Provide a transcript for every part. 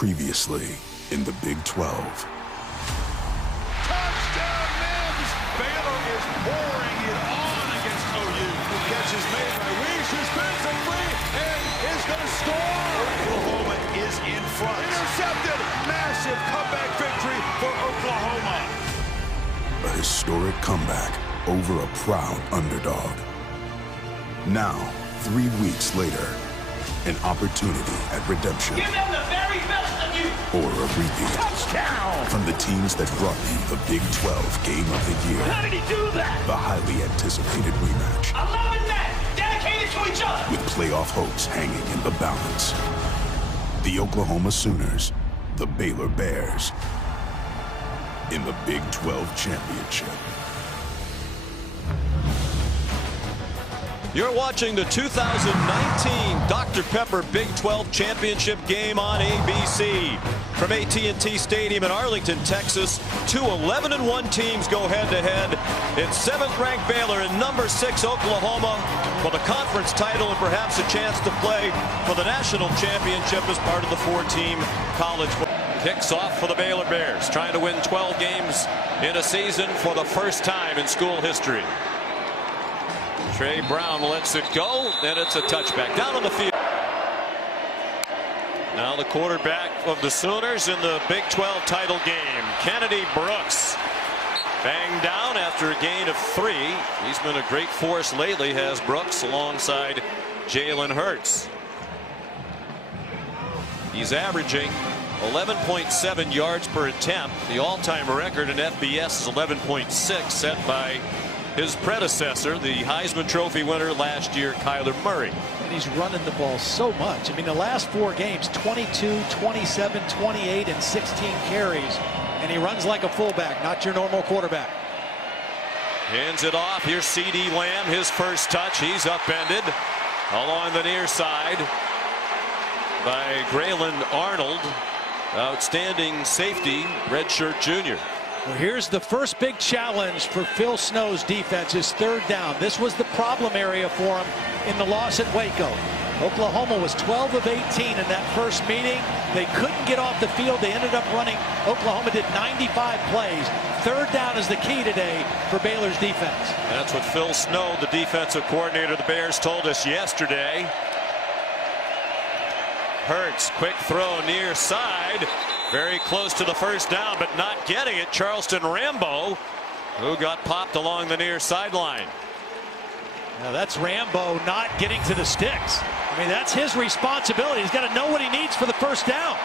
Previously in the Big 12. Touchdown, Mims! Baylor is pouring it on against OU. The catch is made by Weiss, who spins it free and is going to score. Oklahoma is in front. Intercepted. Massive comeback victory for Oklahoma. A historic comeback over a proud underdog. Now, 3 weeks later, an opportunity at redemption. Give them the very best of you. Or a repeat. Touchdown! From the teams that brought you the Big 12 Game of the Year. How did he do that? The highly anticipated rematch. 11 men dedicated to each other. With playoff hopes hanging in the balance. The Oklahoma Sooners, the Baylor Bears. In the Big 12 Championship. You're watching the 2019 Dr. Pepper Big 12 Championship game on ABC. From AT&T Stadium in Arlington, Texas, two 11-1 teams go head-to-head. It's 7th-ranked Baylor and number 6 Oklahoma for the conference title and perhaps a chance to play for the national championship as part of the 4-team college football. Kicks off for the Baylor Bears, trying to win 12 games in a season for the first time in school history. Trey Brown lets it go, and it's a touchback down on the field. Now the quarterback of the Sooners in the Big 12 title game, Kennedy Brooks. Banged down after a gain of 3. He's been a great force lately, has Brooks, alongside Jalen Hurts. He's averaging 11.7 yards per attempt. The all-time record in FBS is 11.6, set by his predecessor, the Heisman Trophy winner last year, Kyler Murray. And he's running the ball so much. I mean, the last 4 games, 22, 27, 28, and 16 carries. And he runs like a fullback, not your normal quarterback. Hands it off. Here's C.D. Lamb, his first touch. He's upended along the near side by Grayland Arnold. Outstanding safety, redshirt junior. Well, here's the first big challenge for Phil Snow's defense, is 3rd down. This was the problem area for him in the loss at Waco. Oklahoma was 12 of 18 in that first meeting. They couldn't get off the field. They ended up running. Oklahoma did 95 plays. 3rd down is the key today for Baylor's defense. That's what Phil Snow, the defensive coordinator of the Bears, told us yesterday. Hurts, quick throw near side. Very close to the first down, but not getting it. Charleston Rambo, who got popped along the near sideline. Now that's Rambo not getting to the sticks. I mean, that's his responsibility. He's got to know what he needs for the first down.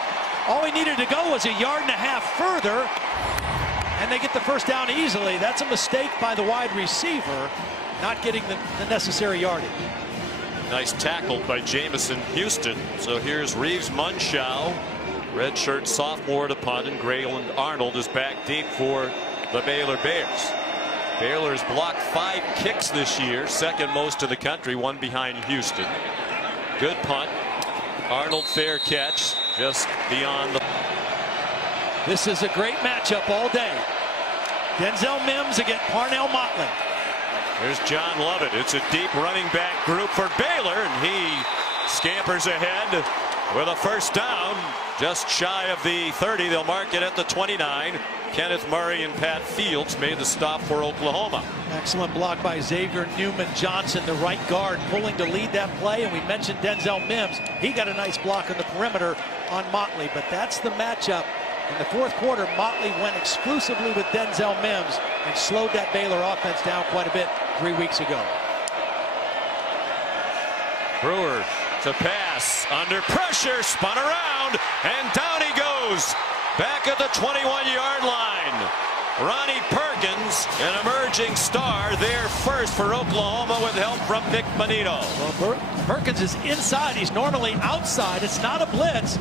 All he needed to go was 1.5 yards further, and they get the first down easily. That's a mistake by the wide receiver, not getting the necessary yardage. Nice tackle by Jamison Houston. So here's Reeves Munshaw, redshirt sophomore to punt, and Grayland Arnold is back deep for the Baylor Bears. Baylor's blocked 5 kicks this year, second most in the country, one behind Houston. Good punt. Arnold fair catch just beyond the. This is a great matchup all day. Denzel Mims against Parnell Motley. There's John Lovett. It's a deep running back group for Baylor, and he scampers ahead with a first down, just shy of the 30. They'll mark it at the 29. Kenneth Murray and Pat Fields made the stop for Oklahoma. Excellent block by Xavier Newman-Johnson, the right guard, pulling to lead that play. And we mentioned Denzel Mims. He got a nice block on the perimeter on Motley, but that's the matchup. In the 4th quarter, Motley went exclusively with Denzel Mims and slowed that Baylor offense down quite a bit 3 weeks ago. Brewer to pass, under pressure, spun around, and down he goes. Back at the 21-yard line. Ronnie Perkins, an emerging star, there first for Oklahoma with help from Nick Bonito. Well, Perkins is inside. He's normally outside. It's not a blitz.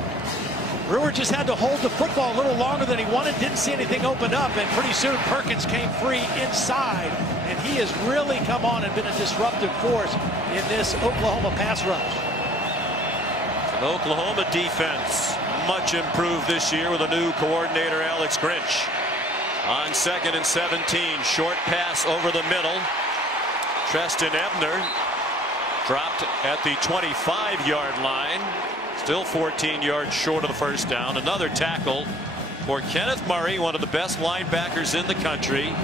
Brewer just had to hold the football a little longer than he wanted. Didn't see anything open up, and pretty soon Perkins came free inside. And he has really come on and been a disruptive force in this Oklahoma pass rush. The Oklahoma defense much improved this year with a new coordinator, Alex Grinch. On 2nd and 17, short pass over the middle. Treston Ebner dropped at the 25-yard line. Still 14 yards short of the first down. Another tackle for Kenneth Murray, one of the best linebackers in the country.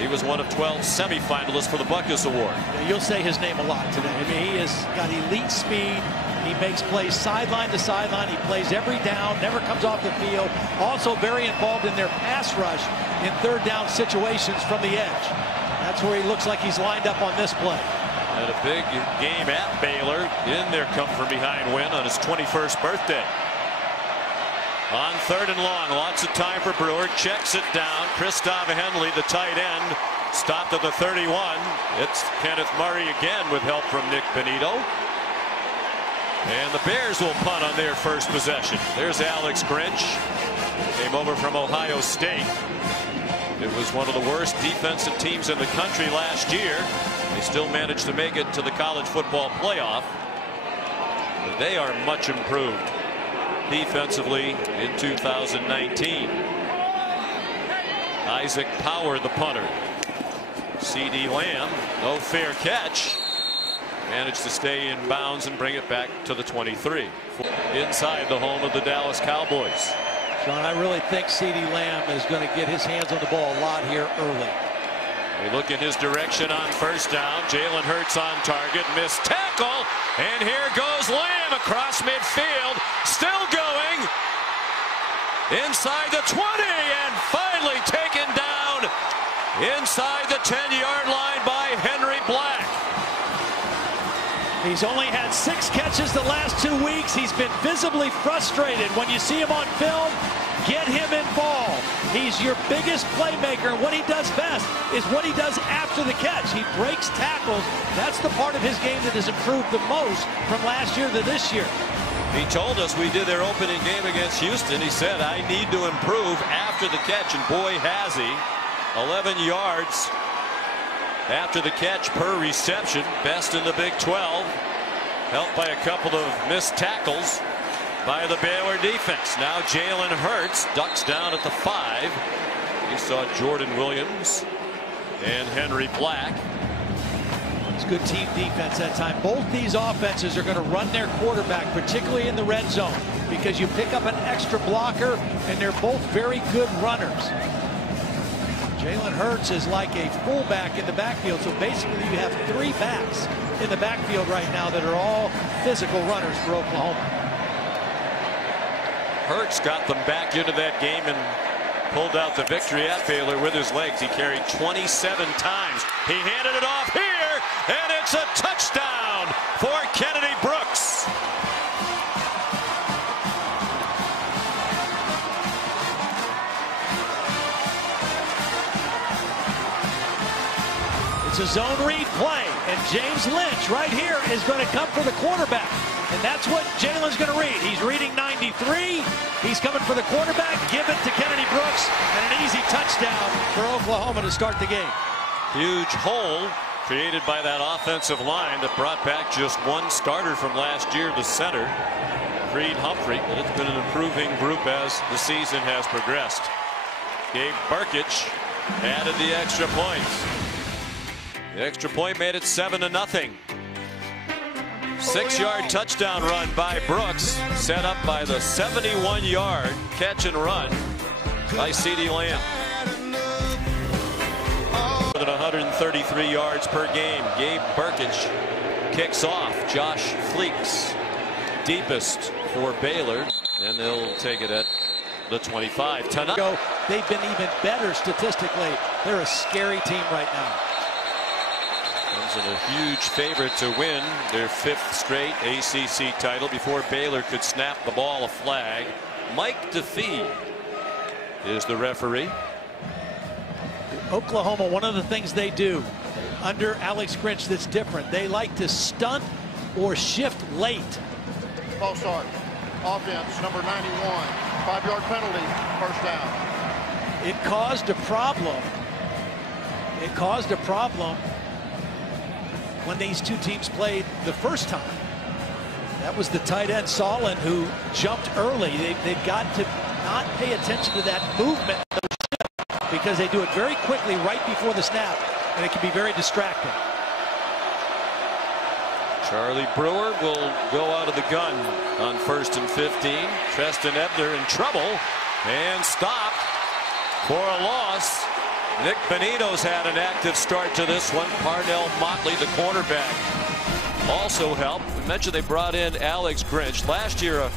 He was one of 12 semifinalists for the Butkus Award. Yeah, you'll say his name a lot today. I mean, he has got elite speed. He makes plays sideline to sideline. He plays every down, never comes off the field. Also very involved in their pass rush in third down situations from the edge. That's where he looks like he's lined up on this play. And a big game at Baylor in their come-from-behind win on his 21st birthday. On third and long, lots of time for Brewer. Checks it down. Christoph Henley, the tight end, stopped at the 31. It's Kenneth Murray again with help from Nick Benito. And the Bears will punt on their first possession. There's Alex Grinch. Came over from Ohio State. It was one of the worst defensive teams in the country last year. They still managed to make it to the college football playoff. But they are much improved defensively in 2019. Isaac Power, the punter. C.D. Lamb, no fair catch. Managed to stay in bounds and bring it back to the 23. Inside the home of the Dallas Cowboys. Sean, I really think C.D. Lamb is going to get his hands on the ball a lot here early. They look in his direction on first down. Jalen Hurts on target. Missed tackle. And here goes Lamb across midfield. Still going. Inside the 20. And finally taken down inside the 10-yard line by Henry Black. He's only had 6 catches the last 2 weeks. He's been visibly frustrated. When you see him on film, get him involved. He's your biggest playmaker, and what he does best is what he does after the catch. He breaks tackles. That's the part of his game that has improved the most from last year to this year. He told us we did their opening game against Houston. He said, I need to improve after the catch, and boy has he. 11 yards after the catch per reception, best in the Big 12, helped by a couple of missed tackles by the Baylor defense. Now Jalen Hurts ducks down at the 5. He saw Jordan Williams and Henry Black. It's good team defense that time. Both these offenses are going to run their quarterback, particularly in the red zone, because you pick up an extra blocker, and they're both very good runners. Jalen Hurts is like a fullback in the backfield, so basically you have 3 backs in the backfield right now that are all physical runners for Oklahoma. Hurts got them back into that game and pulled out the victory at Baylor with his legs. He carried 27 times. He handed it off here, and it's a touchdown for Kennedy Brooks. It's a zone read play, and James Lynch right here is going to come for the quarterback. And that's what Jalen's going to read. He's reading 93. He's coming for the quarterback. Give it to Kennedy Brooks, and an easy touchdown for Oklahoma to start the game. Huge hole created by that offensive line that brought back just one starter from last year, the center, Creed Humphrey. But it's been an improving group as the season has progressed. Gabe Burkich added the extra points. The extra point made it 7-0. 6-yard touchdown run by Brooks, set up by the 71-yard catch and run by C.D. Lamb. More than 133 yards per game. Gabe Burkich kicks off. Josh Fleeks, deepest for Baylor, and they'll take it at the 25. Tonight, they've been even better statistically. They're a scary team right now. And a huge favorite to win their 5th straight ACC title before Baylor could snap the ball a flag. Mike DeFee is the referee. Oklahoma, one of the things they do under Alex Grinch that's different, they like to stunt or shift late. False start. Offense, number 91. 5-yard penalty, first down. It caused a problem. It caused a problem when these two teams played the first time. That was the tight end Solon who jumped early. They've got to not pay attention to that movement because they do it very quickly right before the snap, and it can be very distracting. Charlie Brewer will go out of the gun on 1st and 15. Treston Ebner in trouble and stopped for a loss. Nick Benito's had an active start to this one. Parnell Motley, the cornerback, also helped. We mentioned they brought in Alex Grinch. Last year,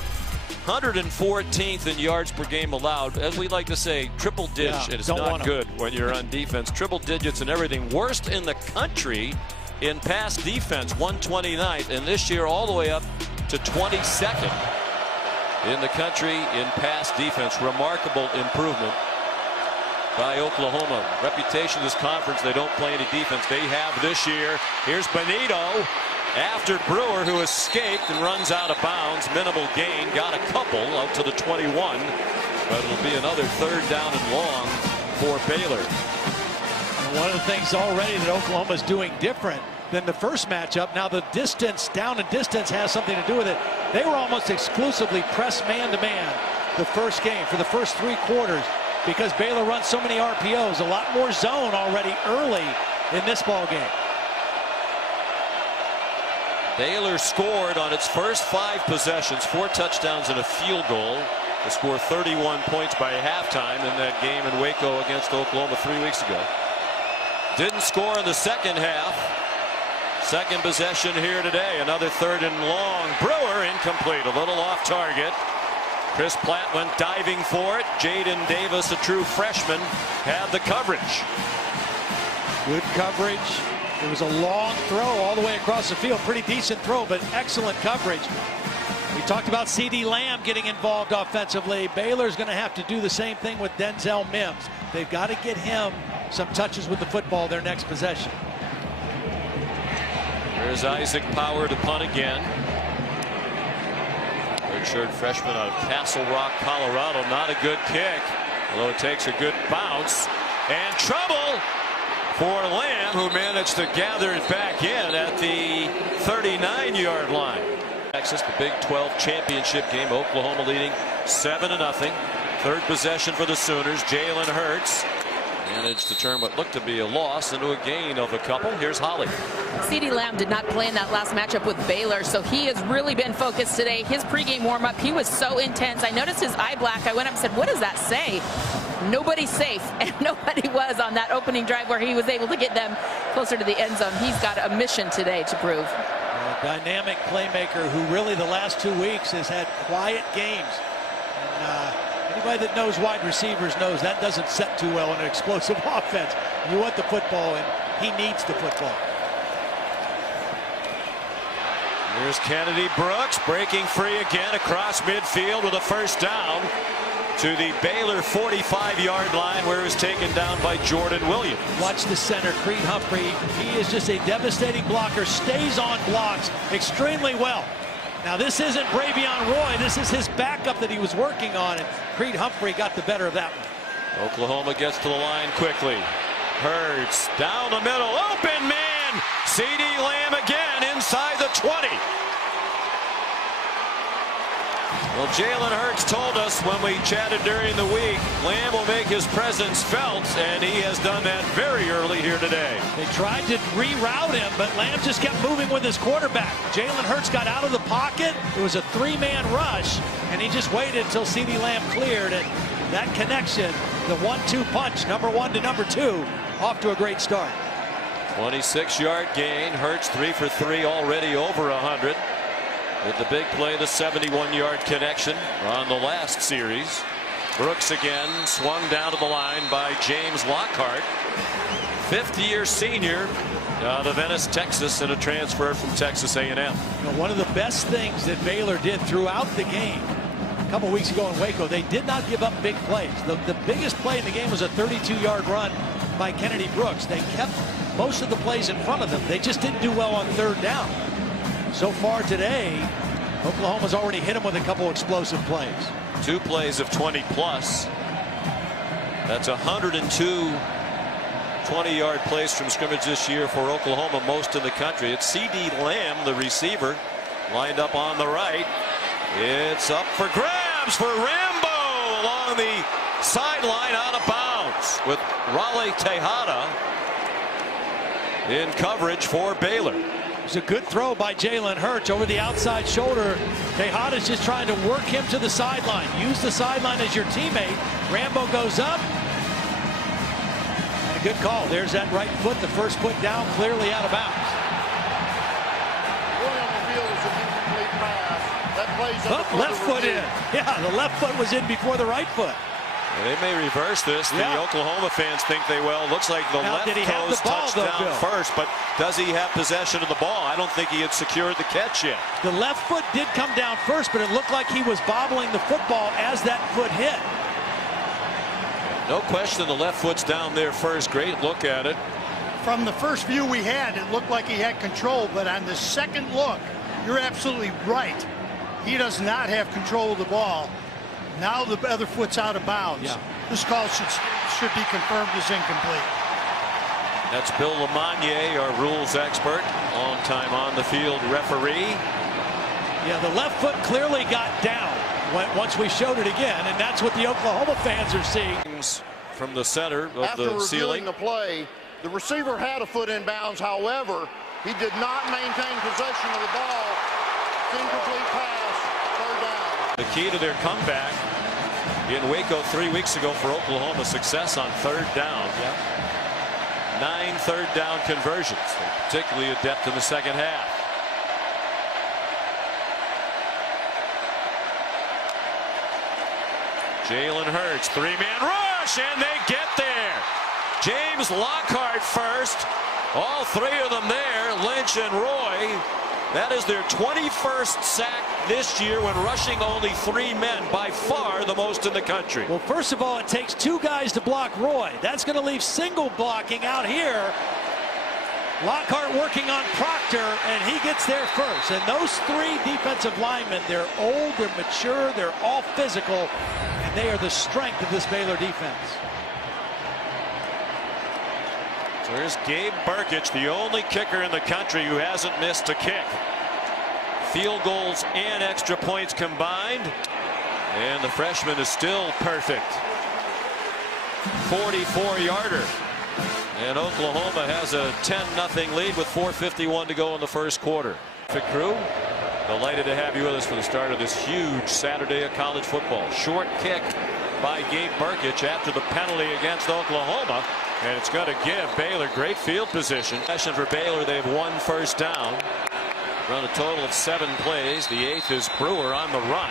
114th in yards per game allowed. As we like to say, triple digits. It's not good when you're on defense. Triple digits and everything. Worst in the country in pass defense, 129th, and this year all the way up to 22nd in the country in pass defense. Remarkable improvement by Oklahoma. Reputation this conference, they don't play any defense. They have this year. Here's Benito after Brewer, who escaped and runs out of bounds. Minimal gain. Got a couple out to the 21, but it'll be another 3rd down and long for Baylor. One of the things already that Oklahoma is doing different than the first matchup. Now the distance, down and distance, has something to do with it. They were almost exclusively press man-to-man the first game for the first 3 quarters because Baylor runs so many RPOs. A lot more zone already early in this ball game. Baylor scored on its first 5 possessions, 4 touchdowns and a field goal, to score 31 points by halftime in that game in Waco against Oklahoma 3 weeks ago. Didn't score in the second half. Second possession here today. Another 3rd and long. Brewer incomplete. A little off target. Chris Platt went diving for it. Jaden Davis, a true freshman, had the coverage. Good coverage. It was a long throw all the way across the field. Pretty decent throw, but excellent coverage. We talked about C.D. Lamb getting involved offensively. Baylor's going to have to do the same thing with Denzel Mims. They've got to get him some touches with the football their next possession. There's Isaac Power to punt again. Redshirt freshman out of Castle Rock, Colorado. Not a good kick, although it takes a good bounce. And trouble for Lamb, who managed to gather it back in at the 39-yard line. Texas, the Big 12 championship game. Oklahoma leading 7-0. 3rd possession for the Sooners. Jalen Hurts managed to turn what looked to be a loss into a gain of a couple. Here's Holly. C.D. Lamb did not play in that last matchup with Baylor, so he has really been focused today. His pregame warm-up, he was so intense. I noticed his eye black. I went up and said, what does that say? Nobody's safe, and nobody was on that opening drive where he was able to get them closer to the end zone. He's got a mission today to prove. A dynamic playmaker who really the last 2 weeks has had quiet games. And anybody that knows wide receivers knows that doesn't set too well in an explosive offense. You want the football, and he needs the football. Here's Kennedy Brooks breaking free again across midfield with a 1st down to the Baylor 45-yard line, where it was taken down by Jordan Williams. Watch the center, Creed Humphrey. He is just a devastating blocker, stays on blocks extremely well. Now this isn't Bravion Roy, this is his backup that he was working on, and Creed Humphrey got the better of that one. Oklahoma gets to the line quickly. Hurts down the middle, open man. C.D. Lamb again inside the 20. Well, Jalen Hurts told us when we chatted during the week, Lamb will make his presence felt, and he has done that very early here today. They tried to reroute him, but Lamb just kept moving with his quarterback. Jalen Hurts got out of the pocket. It was a 3-man rush, and he just waited until C.D. Lamb cleared. And that connection, the 1-2 punch, number 1 to number 2, off to a great start. 26-yard gain. Hurts 3 for 3, already over 100. With the big play, the 71-yard connection on the last series. Brooks again swung down to the line by James Lockhart, 5th-year senior out of Ennis, Texas, and a transfer from Texas A&M. You know, one of the best things that Baylor did throughout the game a couple weeks ago in Waco, they did not give up big plays. The biggest play in the game was a 32-yard run by Kennedy Brooks. They kept most of the plays in front of them. They just didn't do well on 3rd down. So far today, Oklahoma's already hit him with a couple explosive plays. 2 plays of 20-plus. That's 102 20-yard plays from scrimmage this year for Oklahoma, most in the country. It's C.D. Lamb, the receiver, lined up on the right. It's up for grabs for Rambo along the sideline, out of bounds, with Raleigh Tejada in coverage for Baylor. It's a good throw by Jalen Hurts over the outside shoulder. Tejada's just trying to work him to the sideline. Use the sideline as your teammate. Rambo goes up. And a good call. There's that right foot. The first foot down, clearly out of bounds. Left foot in. Yeah, the left foot was in before the right foot. They may reverse this. The Oklahoma fans think they will. Looks like the left toes touched down first, but does he have possession of the ball? I don't think he had secured the catch yet. The left foot did come down first, but it looked like he was bobbling the football as that foot hit. No question the left foot's down there first. Great look at it. From the first view we had, it looked like he had control, but on the second look, you're absolutely right. He does not have control of the ball. Now the other foot's out of bounds. Yeah. This call should be confirmed as incomplete. That's Bill Lamagnier, our rules expert, long time on the field referee. Yeah, the left foot clearly got down once we showed it again, and that's what the Oklahoma fans are seeing. From the center of After the ceiling. the play, the receiver had a foot in bounds. However, he did not maintain possession of the ball. Incomplete pass, third down. The key to their comeback in Waco 3 weeks ago for Oklahoma, success on third down. 9 third down conversions. They're particularly adept in the second half. Jalen Hurts, three-man rush, and they get there. James Lockhart first. All three of them there, Lynch and Roy. That is their 21st sack this year when rushing only 3 men, by far the most in the country. Well, first of all, it takes 2 guys to block Roy. That's going to leave single blocking out here. Lockhart working on Proctor, and he gets there first. And those 3 defensive linemen, they're old, they're mature, they're all physical, and they are the strength of this Baylor defense. So here's Gabe Burkich, the only kicker in the country who hasn't missed a kick. Field goals and extra points combined. And the freshman is still perfect. 44-yarder. And Oklahoma has a 10-0 lead with 4:51 to go in the first quarter. Crew, delighted to have you with us for the start of this huge Saturday of college football. Short kick by Gabe Burkich after the penalty against Oklahoma. And it's going to give Baylor great field position. For Baylor, they have 1 first down. Run a total of 7 plays. The 8th is Brewer on the run.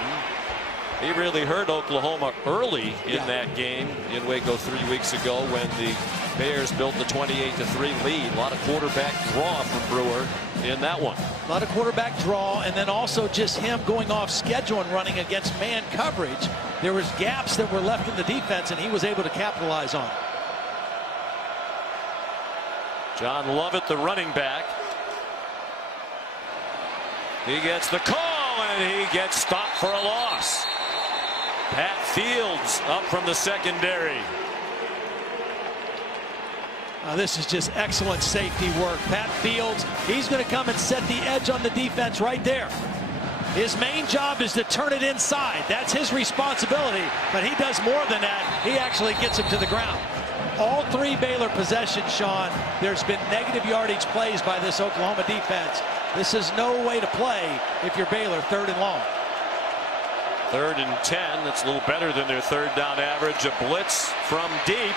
He really hurt Oklahoma early in that game in Waco 3 weeks ago when the Bears built the 28-3 lead. A lot of quarterback draw from Brewer in that one. A lot of quarterback draw, and then also just him going off schedule and running against man coverage. There was gaps that were left in the defense, and he was able to capitalize on it. John Lovett, the running back. He gets the call, and he gets stopped for a loss. Pat Fields up from the secondary. This is just excellent safety work. Pat Fields, he's going to come and set the edge on the defense right there. His main job is to turn it inside. That's his responsibility, but he does more than that. He actually gets him to the ground. All 3 Baylor possessions, Sean, there's been negative yardage plays by this Oklahoma defense. This is no way to play if you're Baylor. 3rd and long. 3rd and 10. That's a little better than their 3rd down average. A blitz from deep.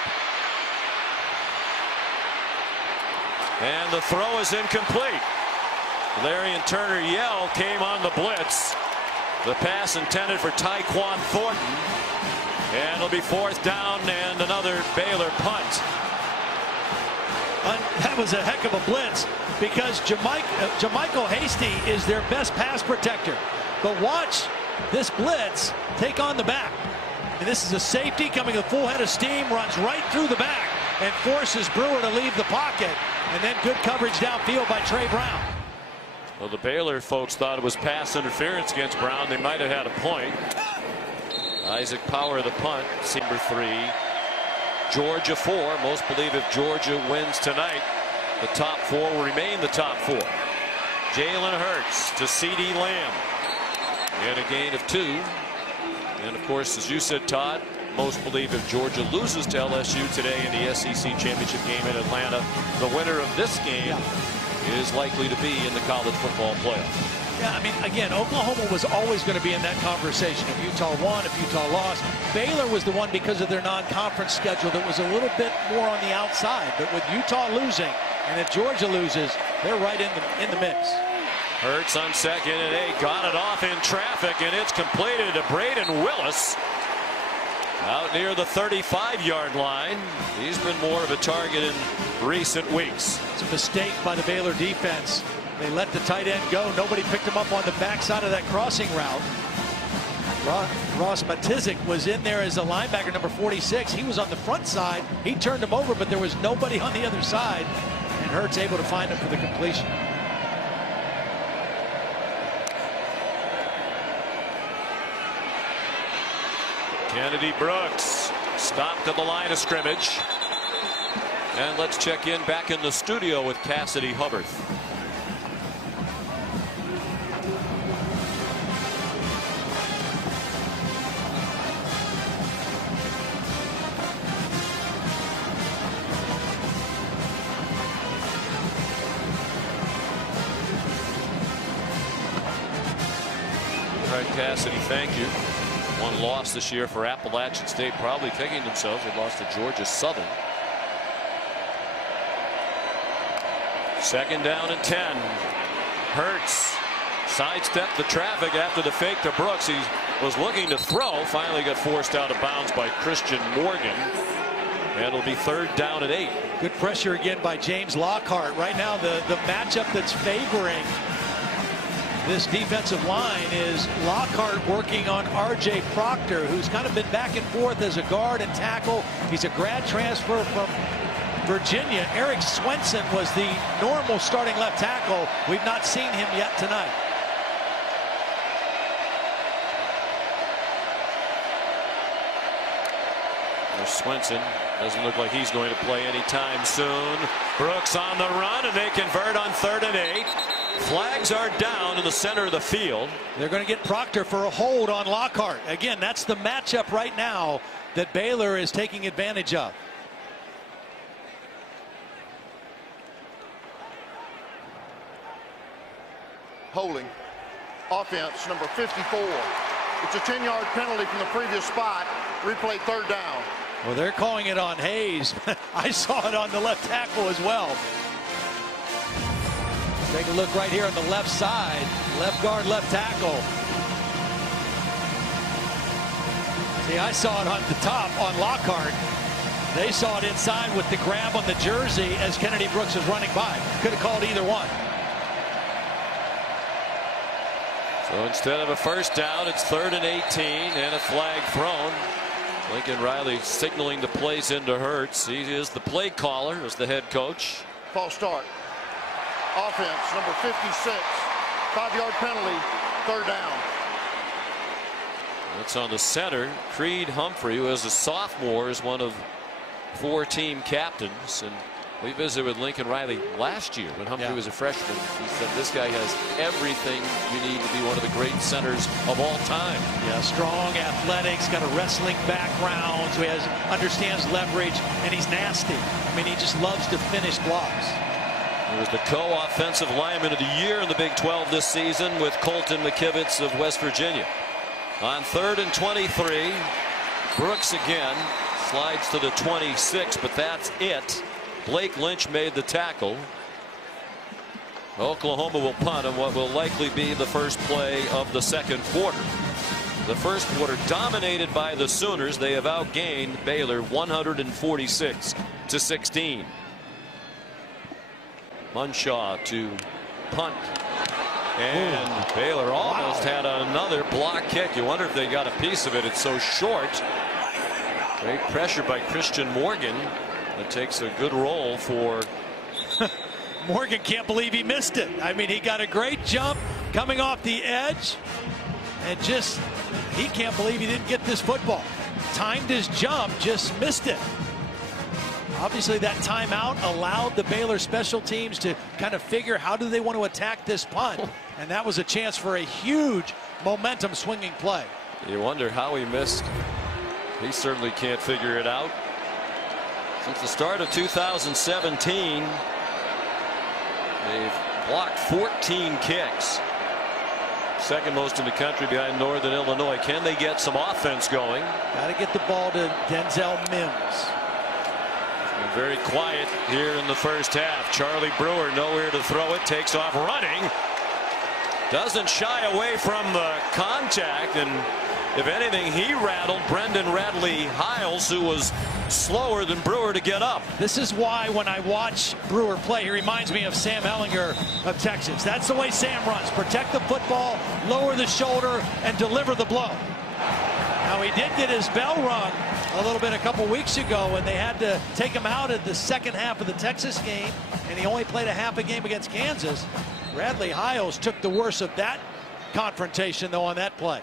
And the throw is incomplete. Larian Turner Yell came on the blitz. The pass intended for Tyquan Thornton. And it'll be 4th down and another Baylor punt. That was a heck of a blitz because Jamichael Hasty is their best pass protector. But watch this blitz take on the back. And this is a safety coming with full head of steam, runs right through the back and forces Brewer to leave the pocket. And then good coverage downfield by Trey Brown. Well, the Baylor folks thought it was pass interference against Brown. They might have had a point. Isaac Power, the punt, number 3. Georgia 4. Most believe if Georgia wins tonight, the top 4 will remain the top 4. Jalen Hurts to C.D. Lamb. And a gain of 2. And of course, as you said, Todd, most believe if Georgia loses to LSU today in the SEC championship game in Atlanta, the winner of this game is likely to be in the college football playoff. Yeah, I mean, again, Oklahoma was always going to be in that conversation. If Utah won, if Utah lost. Baylor was the one, because of their non-conference schedule, that was a little bit more on the outside. But with Utah losing, and if Georgia loses, they're right in the mix. Hurts on 2nd and 8, got it off in traffic, and it's completed to Braden Willis out near the 35-yard line. He's been more of a target in recent weeks. It's a mistake by the Baylor defense. They let the tight end go. Nobody picked him up on the backside of that crossing route. Ross Matizik was in there as a linebacker, number 46. He was on the front side. He turned him over, but there was nobody on the other side. And Hurts able to find him for the completion. Kennedy Brooks stopped at the line of scrimmage. And let's check in back in the studio with Cassidy Hubbard. All right, Cassidy, thank you. One loss this year for Appalachian State, probably kicking themselves. They lost to Georgia Southern. 2nd down and 10. Hurts sidestepped the traffic after the fake to Brooks. He was looking to throw, finally got forced out of bounds by Christian Morgan. And it'll be 3rd down and 8. Good pressure again by James Lockhart. Right now the matchup that's favoring this defensive line is Lockhart working on R.J. Proctor, who's kind of been back and forth as a guard and tackle. He's a grad transfer from Virginia. Eric Swenson was the normal starting left tackle. We've not seen him yet tonight. There's Swenson. Doesn't look like he's going to play anytime soon. Brooks on the run, and they convert on 3rd and 8. Flags are down in the center of the field. They're going to get Proctor for a hold on Lockhart. Again, that's the matchup right now that Baylor is taking advantage of. Holding. Offense, number 54. It's a 10-yard penalty from the previous spot. Replay 3rd down. Well, they're calling it on Hayes. I saw it on the left tackle as well. Take a look right here on the left side. Left guard, left tackle. See, I saw it on the top on Lockhart. They saw it inside with the grab on the jersey as Kennedy Brooks was running by. Could have called either one. So instead of a 1st down, it's 3rd and 18 and a flag thrown. Lincoln Riley signaling the plays into Hurts. He is the play caller as the head coach. False start. Offense, number 56. 5-yard penalty, 3rd down. That's on the center. Creed Humphrey, who is a sophomore, is one of 4 team captains. And we visited with Lincoln Riley last year when Humphrey was a freshman. He said this guy has everything you need to be one of the great centers of all time. Yeah, strong, athletics, got a wrestling background, so he understands leverage, and he's nasty. I mean, he just loves to finish blocks. He was the co-offensive lineman of the year in the Big 12 this season with Colton McKivitz of West Virginia. On 3rd and 23, Brooks again slides to the 26, but that's it. Blake Lynch made the tackle. Oklahoma will punt on what will likely be the first play of the 2nd quarter. The 1st quarter dominated by the Sooners. They have outgained Baylor 146-16. Munshaw to punt. And Baylor almost had another block kick. You wonder if they got a piece of it. It's so short. Great pressure by Christian Morgan. It takes a good roll for Morgan. Can't believe he missed it. I mean, he got a great jump coming off the edge, and just he can't believe he didn't get this football. Timed his jump, just missed it. Obviously that timeout allowed the Baylor special teams to kind of figure how do they want to attack this punt, and that was a chance for a huge momentum swinging play. You wonder how he missed. He certainly can't figure it out. Since the start of 2017, They've blocked 14 kicks. Second most in the country behind Northern Illinois. Can they get some offense going? Got to get the ball to Denzel Mims. Been very quiet here in the first half. Charlie Brewer nowhere to throw it. Takes off running. Doesn't shy away from the contact, and if anything, he rattled Brendan Radley-Hiles, who was slower than Brewer to get up. This is why when I watch Brewer play, he reminds me of Sam Ehlinger of Texas. That's the way Sam runs. Protect the football, lower the shoulder, and deliver the blow. Now, he did get his bell rung a little bit a couple weeks ago when they had to take him out at the second half of the Texas game, and he only played a half a game against Kansas. Radley-Hiles took the worst of that confrontation, though, on that play.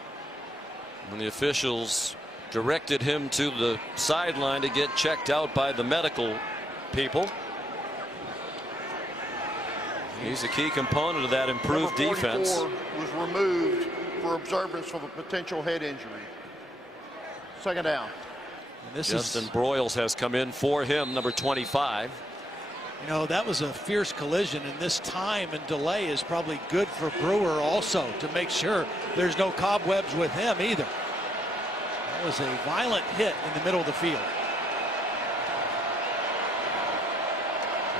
When the officials directed him to the sideline to get checked out by the medical people. He's a key component of that improved defense. Was removed for observance of a potential head injury. Second down. And this Justin Broyles has come in for him, number 25. You know, that was a fierce collision, and this time and delay is probably good for Brewer also to make sure there's no cobwebs with him either. That was a violent hit in the middle of the field.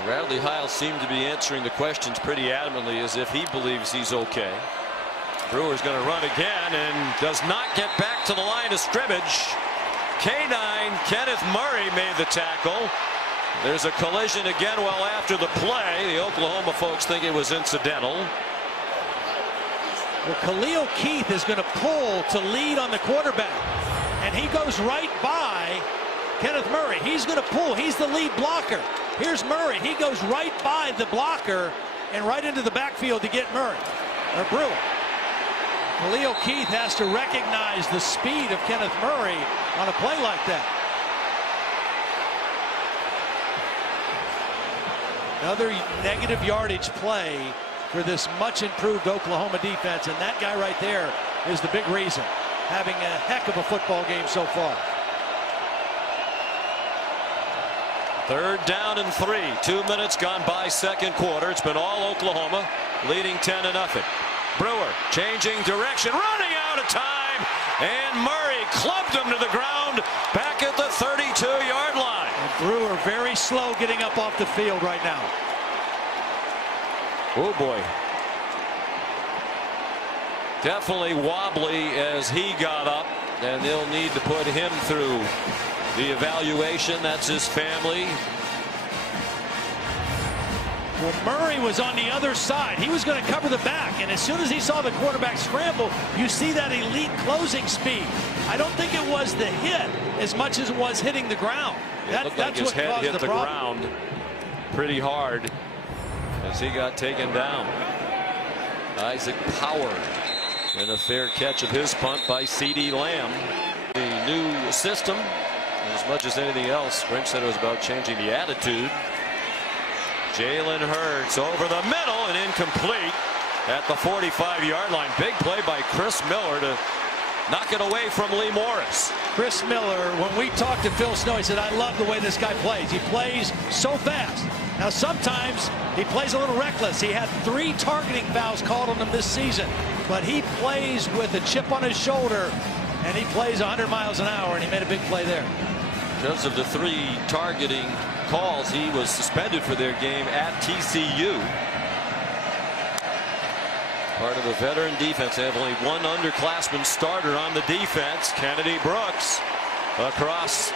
Radley-Hiles seemed to be answering the questions pretty adamantly as if he believes he's okay. Brewer's going to run again and does not get back to the line of scrimmage. K9 Kenneth Murray made the tackle. There's a collision again well after the play. The Oklahoma folks think it was incidental. Well, Khalil Keith is going to pull to lead on the quarterback, and he goes right by Kenneth Murray. He's going to pull. He's the lead blocker. Here's Murray. He goes right by the blocker and right into the backfield to get Murray or Brewer. Khalil Keith has to recognize the speed of Kenneth Murray on a play like that. Another negative yardage play for this much improved Oklahoma defense, and that guy right there is the big reason. Having a heck of a football game so far. Third down and 3. 2 minutes gone by second quarter. It's been all Oklahoma, leading 10-0. Brewer changing direction, running out of time, and Murray clubbed him to the ground back at the 32-yard line. And Brewer very slow getting up off the field right now. Oh boy. Definitely wobbly as he got up, and they'll need to put him through the evaluation. That's his family. Well, Murray was on the other side. He was going to cover the back, and as soon as he saw the quarterback scramble, you see that elite closing speed. I don't think it was the hit as much as it was hitting the ground. It looked like his head hit the ground pretty hard as he got taken down. Isaac Power, and a fair catch of his punt by C.D. Lamb. The new system, as much as anything else, French said it was about changing the attitude. Jalen Hurts over the middle and incomplete at the 45-yard line. Big play by Chris Miller to knock it away from Lee Morris. Chris Miller, when we talked to Phil Snow, he said, I love the way this guy plays. He plays so fast. Now, sometimes he plays a little reckless. He had 3 targeting fouls called on him this season, but he plays with a chip on his shoulder, and he plays 100 miles an hour, and he made a big play there. Because of the 3 targeting calls, he was suspended for their game at TCU. Part of the veteran defense. They have only one underclassman starter on the defense. Kennedy Brooks across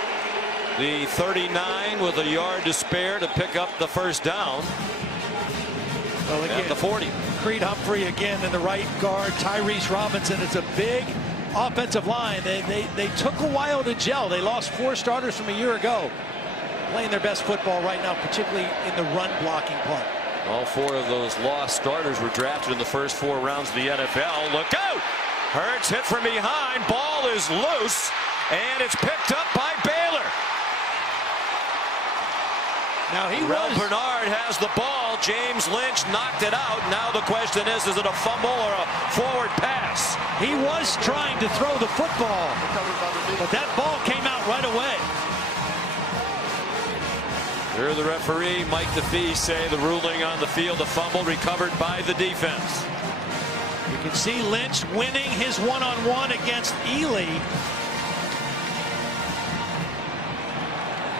the 39 with a yard to spare to pick up the first down. Well, again, at the 40. Creed Humphrey again in the right guard. Tyrese Robinson. It's a big offensive line. They took a while to gel. They lost 4 starters from a year ago. Playing their best football right now, particularly in the run blocking part. All 4 of those lost starters were drafted in the first 4 rounds of the NFL. Look out! Hurts hit from behind. Ball is loose, and it's picked up by Baylor. Now Rel Bernard has the ball. James Lynch knocked it out. Now the question is it a fumble or a forward pass? He was trying to throw the football, but that ball came out right away. Hear the referee, Mike DeFee, say the ruling on the field, a fumble recovered by the defense. You can see Lynch winning his one-on-one against Ely.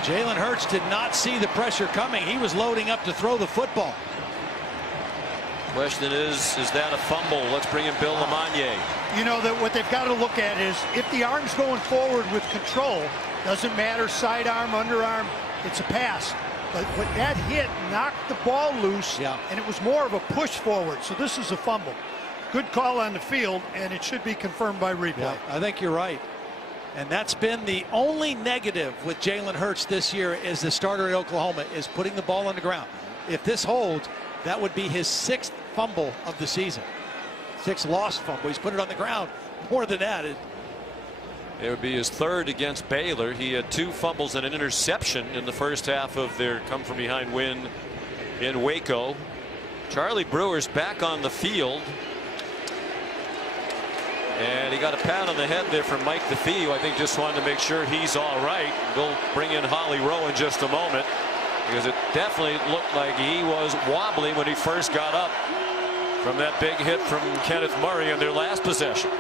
Jalen Hurts did not see the pressure coming. He was loading up to throw the football. Question is that a fumble? Let's bring in Bill Lamagna. You know that what they've got to look at is if the arm's going forward with control, doesn't matter sidearm, underarm, it's a pass. But that hit knocked the ball loose, and it was more of a push forward. So this is a fumble. Good call on the field, and it should be confirmed by replay. Yeah, I think you're right. And that's been the only negative with Jalen Hurts this year as the starter at Oklahoma, is putting the ball on the ground. If this holds, that would be his 6th fumble of the season. 6th lost fumble. He's put it on the ground more than that. It would be his 3rd against Baylor. He had 2 fumbles and an interception in the first half of their come-from-behind win in Waco. Charlie Brewer's back on the field. And he got a pat on the head there from Mike DeFee, who I think just wanted to make sure he's all right. We'll bring in Holly Rowe in just a moment, because it definitely looked like he was wobbly when he first got up from that big hit from Kenneth Murray on their last possession.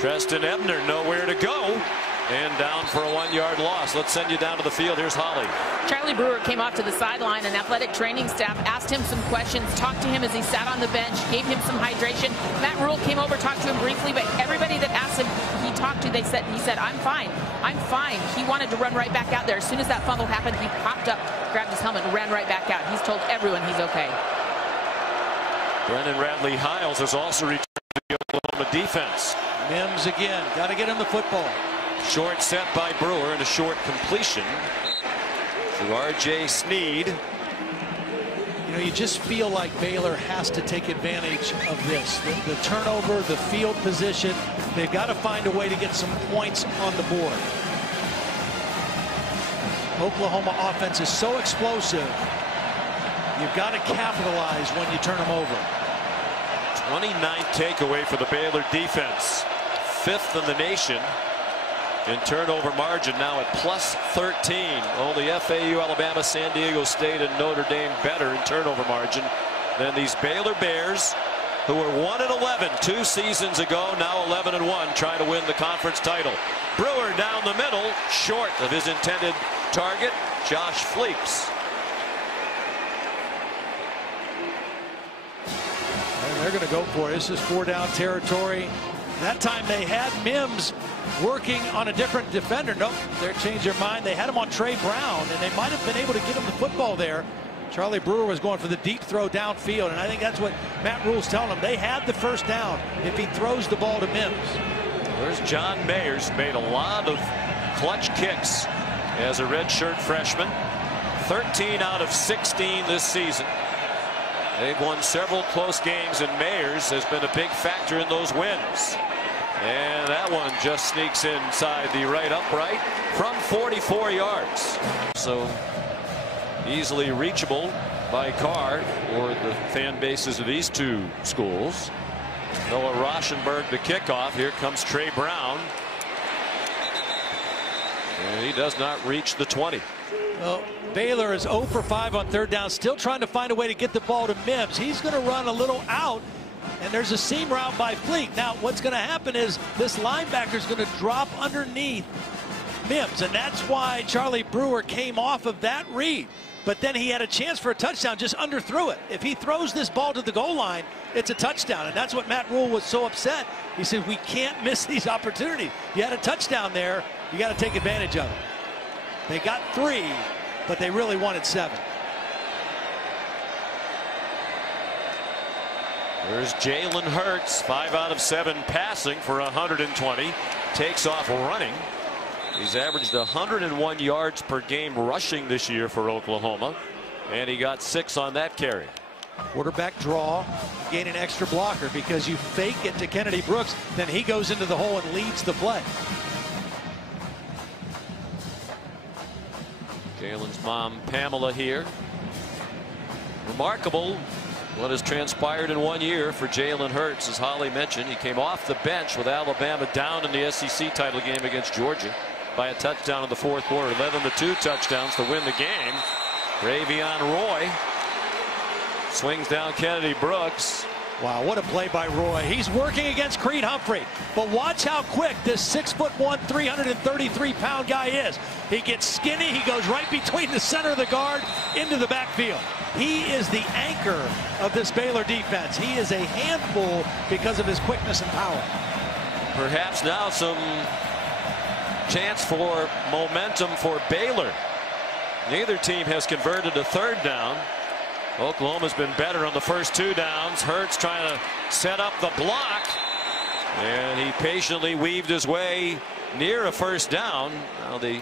Treston Ebner nowhere to go, and down for a 1-yard loss. Let's send you down to the field. Here's Holly. Charlie Brewer came off to the sideline, and athletic training staff asked him some questions, talked to him as he sat on the bench, gave him some hydration. Matt Rule came over, talked to him briefly, but everybody that asked him, he talked to, he said, I'm fine. I'm fine. He wanted to run right back out there. As soon as that fumble happened, he popped up, grabbed his helmet, and ran right back out. He's told everyone he's okay. Brennan Radley-Hiles has also returned to the Oklahoma defense. Mims again. Got to get him the football. Short set by Brewer and a short completion to R.J. Sneed. You know, you just feel like Baylor has to take advantage of this. The turnover, the field position. They've got to find a way to get some points on the board. Oklahoma offense is so explosive. You've got to capitalize when you turn them over. 29th takeaway for the Baylor defense. 5th in the nation in turnover margin, now at plus 13. Only FAU, Alabama, San Diego State, and Notre Dame better in turnover margin than these Baylor Bears, who were 1-11 2 seasons ago, now 11-1, trying to win the conference title. Brewer down the middle, short of his intended target, Josh Fleeks. And they're going to go for it. This is 4-down territory. That time they had Mims working on a different defender. Nope, they changed their mind. They had him on Trey Brown, and they might have been able to get him the football there. Charlie Brewer was going for the deep throw downfield, and I think that's what Matt Rule's telling them. They had the first down if he throws the ball to Mims. There's John Mayers, made a lot of clutch kicks as a redshirt freshman. 13 out of 16 this season. They've won several close games, and Mayers has been a big factor in those wins. And that one just sneaks inside the right upright from 44 yards. So easily reachable by Carr or the fan bases of these two schools. Noah Rauschenberg the kickoff. Here comes Trey Brown. And he does not reach the 20. Well, Baylor is 0 for 5 on 3rd down, still trying to find a way to get the ball to Mims. He's going to run a little out, and there's a seam route by Fleek. Now, what's going to happen is this linebacker is going to drop underneath Mims, and that's why Charlie Brewer came off of that read. But then he had a chance for a touchdown, just underthrew it. If he throws this ball to the goal line, it's a touchdown, and that's what Matt Rule was so upset. He said, we can't miss these opportunities. You had a touchdown there. You got to take advantage of it. They got 3, but they really wanted 7. There's Jalen Hurts, 5 out of 7 passing for 120. Takes off running. He's averaged 101 yards per game rushing this year for Oklahoma, and he got 6 on that carry. Quarterback draw, gain an extra blocker because you fake it to Kennedy Brooks, then he goes into the hole and leads the play. Jalen's mom, Pamela, here. Remarkable what has transpired in 1 year for Jalen Hurts. As Holly mentioned, he came off the bench with Alabama down in the SEC title game against Georgia by a touchdown in the fourth quarter. Led them to 2 touchdowns to win the game. Ravion Roy swings down Kennedy Brooks. Wow, what a play by Roy. He's working against Creed Humphrey. But watch how quick this 6'1", 333-pound guy is. He gets skinny. He goes right between the center of the guard into the backfield. He is the anchor of this Baylor defense. He is a handful because of his quickness and power. Perhaps now some chance for momentum for Baylor. Neither team has converted a third down. Oklahoma's been better on the first 2 downs. Hurts trying to set up the block, and he patiently weaved his way near a first down. Now the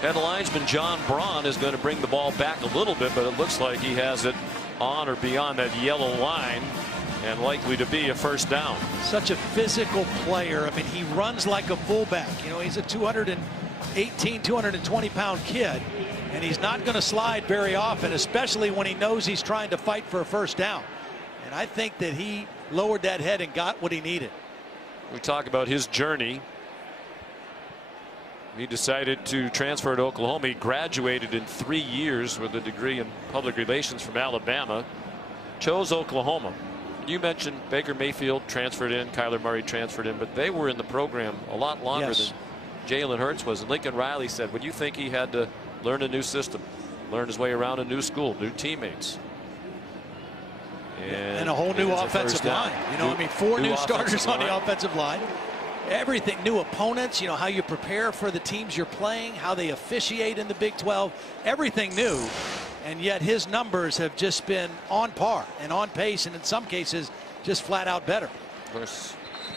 head linesman John Braun is going to bring the ball back a little bit, but it looks like he has it on or beyond that yellow line and likely to be a first down. Such a physical player. I mean, he runs like a fullback. You know, he's a 218, 220-pound kid. And he's not going to slide very often, especially when he knows he's trying to fight for a first down. And I think that he lowered that head and got what he needed. We talk about his journey. He decided to transfer to Oklahoma. He graduated in 3 years with a degree in public relations from Alabama. Chose Oklahoma. You mentioned Baker Mayfield transferred in, Kyler Murray transferred in, but they were in the program a lot longer than Jalen Hurts was. And Lincoln Riley said, when you think he had to learn a new system, learn his way around a new school, new teammates, and a whole new offensive line. You know, I mean, 4 new starters on the offensive line. Everything, new opponents, you know, how you prepare for the teams you're playing, how they officiate in the Big 12, everything new. And yet his numbers have just been on par and on pace, and in some cases just flat out better. Of course,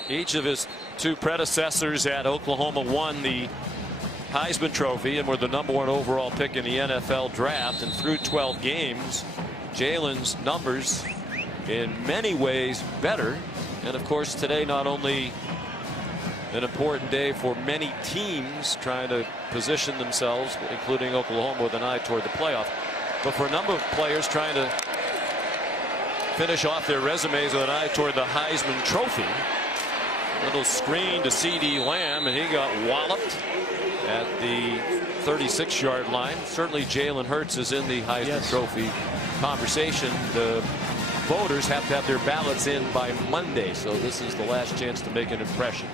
each of his 2 predecessors at Oklahoma won the Heisman Trophy and were the #1 overall pick in the NFL draft. And through 12 games, Jalen's numbers in many ways better. And of course, today not only an important day for many teams trying to position themselves, including Oklahoma, with an eye toward the playoff, but for a number of players trying to finish off their resumes with an eye toward the Heisman Trophy. Little screen to C.D. Lamb, and he got walloped at the 36-yard line. Certainly Jalen Hurts is in the Heisman Trophy conversation. The voters have to have their ballots in by Monday, so this is the last chance to make an impression.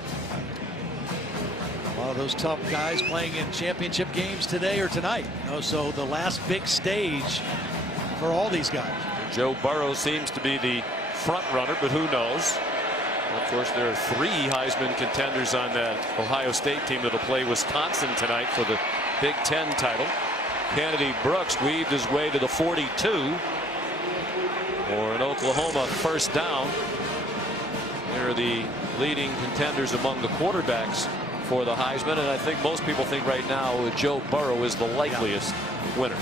A lot of those tough guys playing in championship games today or tonight. You know, so the last big stage for all these guys. Joe Burrow seems to be the front runner, but who knows? Of course, there are 3 Heisman contenders on that Ohio State team that'll play Wisconsin tonight for the Big Ten title. Kennedy Brooks weaved his way to the 42 for an Oklahoma first down. They're the leading contenders among the quarterbacks for the Heisman, and I think most people think right now Joe Burrow is the likeliest winner.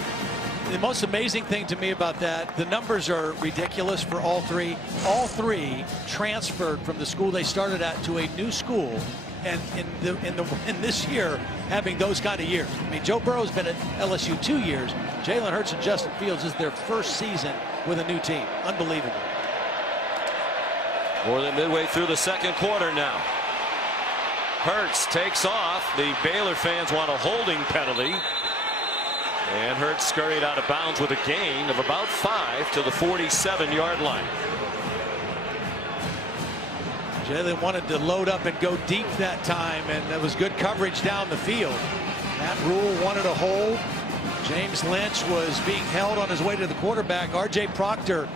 The most amazing thing to me about that, the numbers are ridiculous for all 3. All 3 transferred from the school they started at to a new school, and in this year having those kind of years. I mean, Joe Burrow's been at LSU 2 years. Jalen Hurts and Justin Fields is their first season with a new team. Unbelievable. More than midway through the second quarter now. Hurts takes off. The Baylor fans want a holding penalty. And Hurts scurried out of bounds with a gain of about 5 to the 47-yard line. Jalen wanted to load up and go deep that time, and that was good coverage down the field. Matt Rule wanted a hold. James Lynch was being held on his way to the quarterback. R.J. Proctor,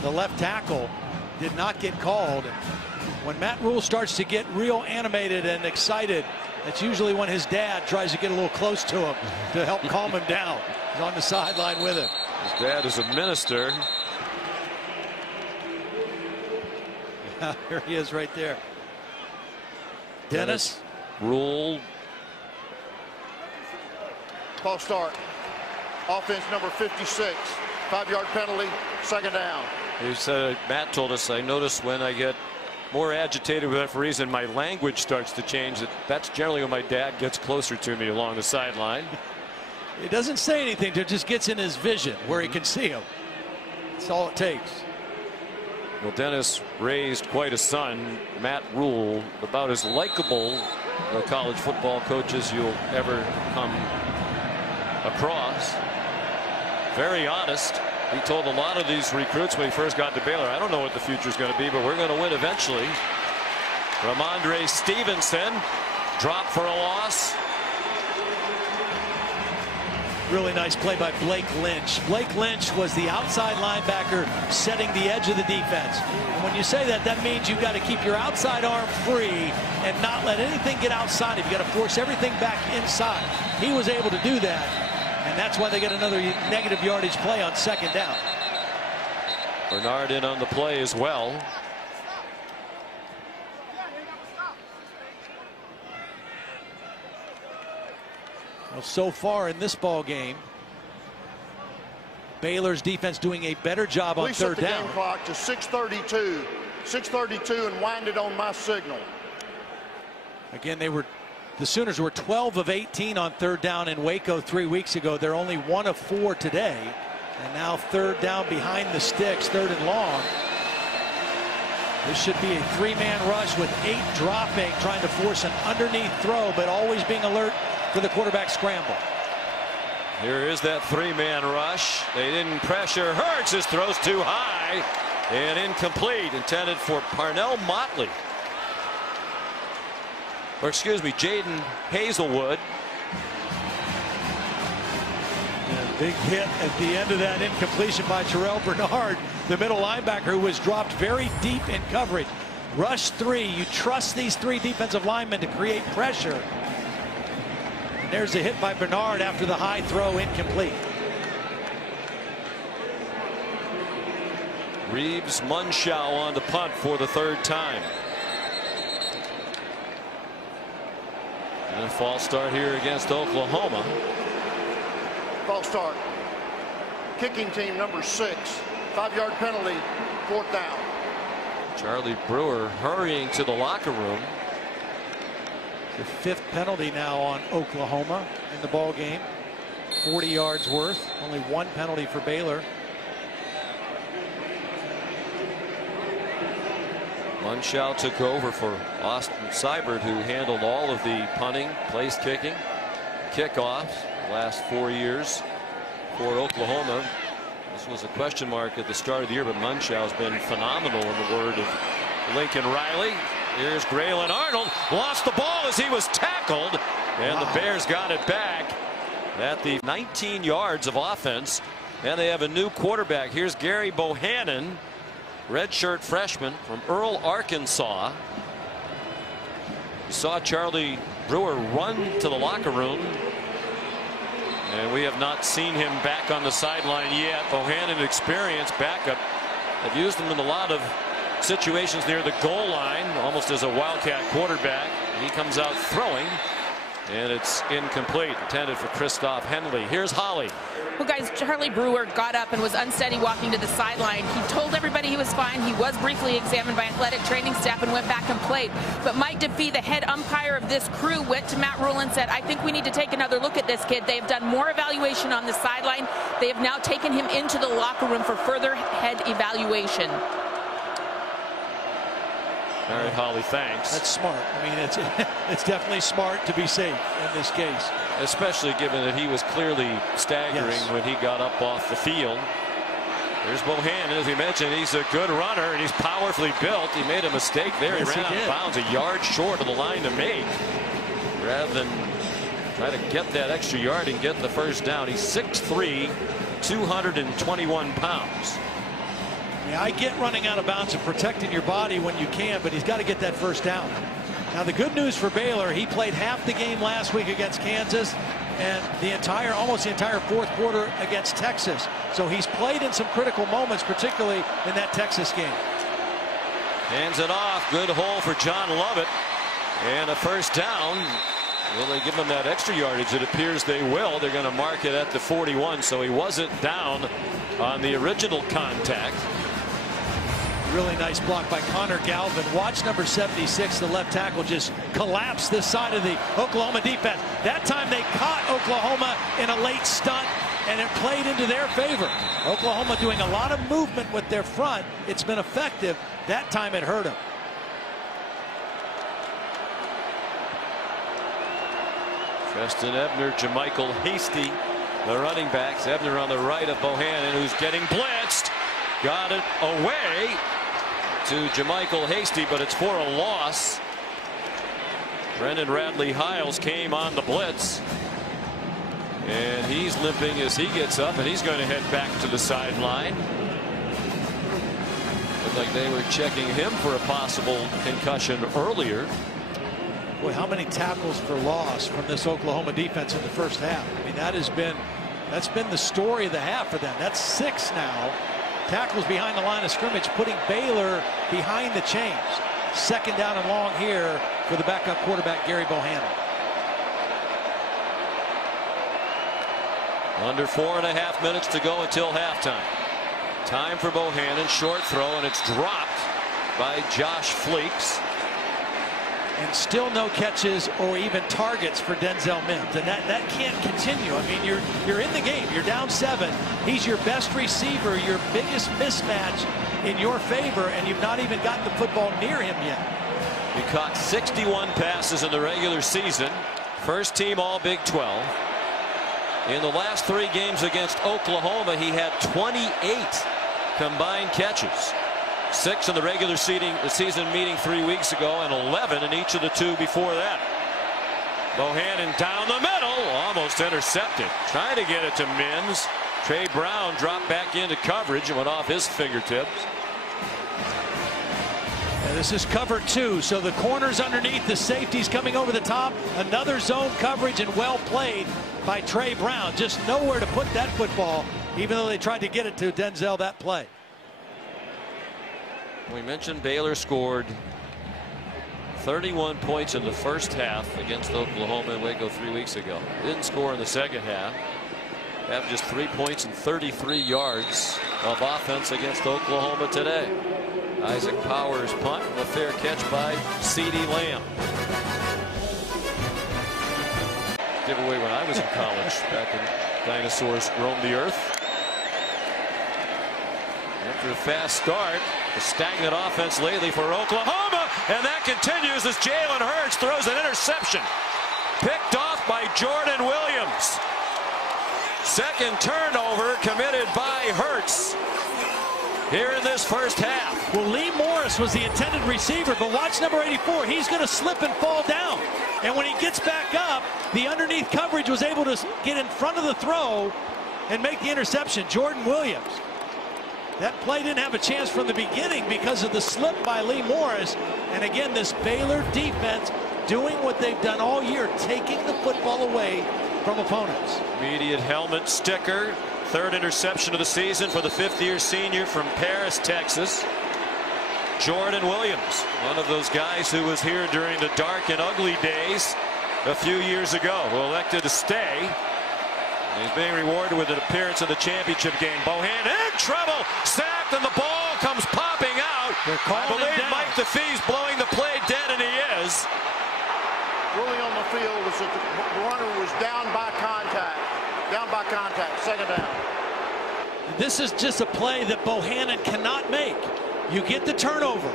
the left tackle, did not get called. When Matt Rule starts to get real animated and excited, that's usually when his dad tries to get a little close to him to help calm him down. He's on the sideline with him. His dad is a minister. Here he is right there. Dennis. Rule. False start. Offense number 56. 5-yard penalty. Second down. He said, Matt told us, I notice when I get more agitated with referees and my language starts to change, that's generally when my dad gets closer to me along the sideline. It doesn't say anything, it just gets in his vision where he can see him. That's all it takes. Well, Dennis raised quite a son. Matt Rule, about as likable the college football coaches you'll ever come across. Very honest. He told a lot of these recruits when he first got to Baylor, I don't know what the future is going to be, but we're going to win eventually. Ramondre Stevenson dropped for a loss. Really nice play by Blake Lynch. Blake Lynch was the outside linebacker setting the edge of the defense. And when you say that, that means you've got to keep your outside arm free and not let anything get outside. You've got to force everything back inside. He was able to do that, and that's why they get another negative yardage play on second down. Bernard in on the play as well. Well, so far in this ball game, Baylor's defense doing a better job on third down. Game clock to 6:32. 6:32 and wind it on my signal. Again, the Sooners were 12 of 18 on third down in Waco 3 weeks ago. They're only 1 of 4 today. And now third down behind the sticks, third and long. This should be a 3-man rush with 8 dropping, trying to force an underneath throw, but always being alert for the quarterback scramble. Here is that 3-man rush. They didn't pressure Hurts. His throw's too high and incomplete, intended for Parnell Motley. Or excuse me, Jaden Hazelwood. And big hit at the end of that incompletion by Terrell Bernard, the middle linebacker, who was dropped very deep in coverage. Rush 3. You trust these 3 defensive linemen to create pressure. And there's a hit by Bernard after the high throw, incomplete. Reeves Munshaw on the punt for the 3rd time. And a false start here against Oklahoma. False start. Kicking team number 6. 5-yard penalty, 4th down. Charlie Brewer hurrying to the locker room. The 5th penalty now on Oklahoma in the ball game. 40 yards worth. Only 1 penalty for Baylor. Munshaw took over for Austin Seibert, who handled all of the punting, place kicking, kickoffs the last 4 years for Oklahoma. This was a question mark at the start of the year, but Munshaw has been phenomenal in the word of Lincoln Riley. Here's Graylin Arnold, lost the ball as he was tackled, and the Bears got it back at the 19 yards of offense. And they have a new quarterback. Here's Gary Bohannon, redshirt freshman from Earl, Arkansas. You saw Charlie Brewer run to the locker room, and we have not seen him back on the sideline yet. Bohannon, experienced backup. They've used him in a lot of situations near the goal line, almost as a wildcat quarterback. He comes out throwing, and it's incomplete, intended for Christoph Henley. Here's Holly. Well, guys, Charlie Brewer got up and was unsteady walking to the sideline. He told everybody he was fine. He was briefly examined by athletic training staff and went back and played. But Mike DeFee, the head umpire of this crew, went to Matt Rule and said, I think we need to take another look at this kid. They have done more evaluation on the sideline. They have now taken him into the locker room for further head evaluation. All right, Holly, thanks. That's smart. I mean, it's definitely smart to be safe in this case. Especially given that he was clearly staggering when he got up off the field. There's Bohannon, as we mentioned. He's a good runner, and he's powerfully built. He made a mistake there. Yes, he ran out of bounds, a yard short of the line to make. Rather than try to get that extra yard and get the first down. He's 6'3", 221 pounds. Yeah, I get running out of bounds and protecting your body when you can, but he's got to get that first down. Now, the good news for Baylor, he played half the game last week against Kansas and almost the entire 4th quarter against Texas. So he's played in some critical moments, particularly in that Texas game. Hands it off. Good hole for John Lovett. And a first down. Will they give him that extra yardage? It appears they will. They're going to mark it at the 41, so he wasn't down on the original contact. Really nice block by Connor Galvin. Watch number 76, the left tackle, just collapse this side of the Oklahoma defense. That time they caught Oklahoma in a late stunt, and it played into their favor. Oklahoma doing a lot of movement with their front. It's been effective. That time it hurt them. Justin Ebner, Jamichael Hasty, the running backs. Ebner on the right of Bohannon, who's getting blitzed. Got it away to Jamichael Hasty, but it's for a loss. Brendan Radley Hiles came on the blitz, and he's limping as he gets up, and he's going to head back to the sideline. Looked like they were checking him for a possible concussion earlier. Boy, how many tackles for loss from this Oklahoma defense in the first half? I mean, that's been the story of the half for them. That's 6 now. Tackles behind the line of scrimmage, putting Baylor behind the chains. 2nd down and long here for the backup quarterback, Gary Bohannon. Under 4.5 minutes to go until halftime. Time for Bohannon, short throw, and it's dropped by Josh Fleeks. And still no catches or even targets for Denzel Mims, and that can't continue. I mean, you're in the game, you're down 7. He's your best receiver, your biggest mismatch in your favor, and you've not even gotten the football near him yet. He caught 61 passes in the regular season. First team all Big 12. In the last 3 games against Oklahoma, he had 28 combined catches. 6 in the regular season meeting 3 weeks ago, and 11 in each of the 2 before that. Bohannon down the middle, almost intercepted. Trying to get it to Mims. Trey Brown dropped back into coverage and went off his fingertips. And this is cover 2, so the corner's underneath, the safety's coming over the top. Another zone coverage, and well played by Trey Brown. Just nowhere to put that football, even though they tried to get it to Denzel that play. We mentioned Baylor scored 31 points in the first half against Oklahoma in Waco 3 weeks ago. Didn't score in the second half. Have just 3 points and 33 yards of offense against Oklahoma today. Isaac Powers punt, a fair catch by CeeDee Lamb. Giveaway when I was in college, back when dinosaurs roamed the earth. After a fast start, a stagnant offense lately for Oklahoma, and that continues as Jalen Hurts throws an interception. Picked off by Jordan Williams. Second turnover committed by Hurts here in this first half. Well, Lee Morris was the intended receiver, but watch number 84. He's going to slip and fall down. And when he gets back up, the underneath coverage was able to get in front of the throw and make the interception. Jordan Williams. That play didn't have a chance from the beginning because of the slip by Lee Morris. And again, this Baylor defense doing what they've done all year, taking the football away from opponents. Immediate helmet sticker. 3rd interception of the season for the 5th-year senior from Paris, Texas. Jordan Williams, one of those guys who was here during the dark and ugly days a few years ago, who elected to stay. He's being rewarded with an appearance in the championship game. Bohannon in trouble, sacked, and the ball comes popping out. I believe Mike DeFee's blowing the play dead, and he is. Ruling on the field was that the runner was down by contact. Down by contact, 2nd down. This is just a play that Bohannon cannot make. You get the turnover.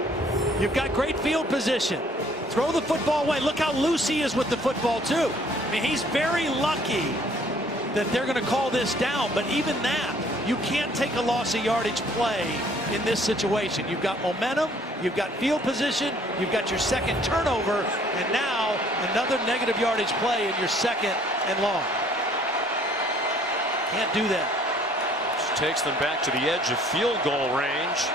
You've got great field position. Throw the football away. Look how loose he is with the football, too. I mean, he's very lucky that they're going to call this down, but even that, you can't take a loss of yardage play in this situation. You've got momentum, you've got field position, you've got your 2nd turnover, and now another negative yardage play in your 2nd and long. Can't do that. Which takes them back to the edge of field goal range.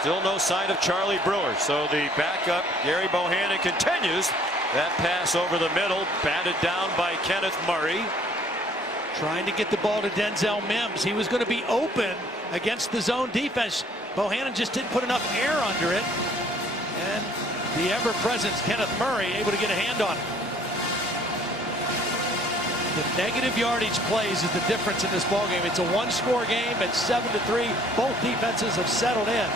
Still no sign of Charlie Brewer, so the backup Gary Bohannon continues. That pass over the middle, batted down by Kenneth Murray. Trying to get the ball to Denzel Mims. He was going to be open against the zone defense. Bohannon just didn't put enough air under it. And the ever-present Kenneth Murray able to get a hand on it. The negative yardage plays is the difference in this ballgame. It's a 1-score game. It's 7-3. Both defenses have settled in.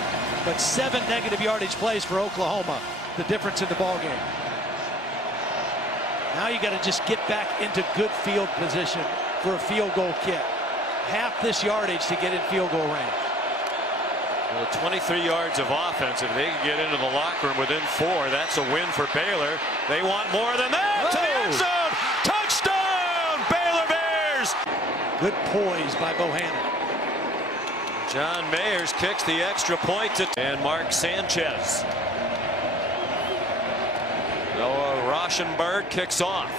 But 7 negative yardage plays for Oklahoma. The difference in the ballgame. Now you got to just get back into good field position for a field goal kick. Half this yardage to get in field goal range. Well, 23 yards of offense. If they can get into the locker room within 4, that's a win for Baylor. They want more than that. To the end zone. Touchdown! Good poise by Bohannon. John Mayers kicks the extra point and Mark Sanchez. Noah Rauschenberg kicks off.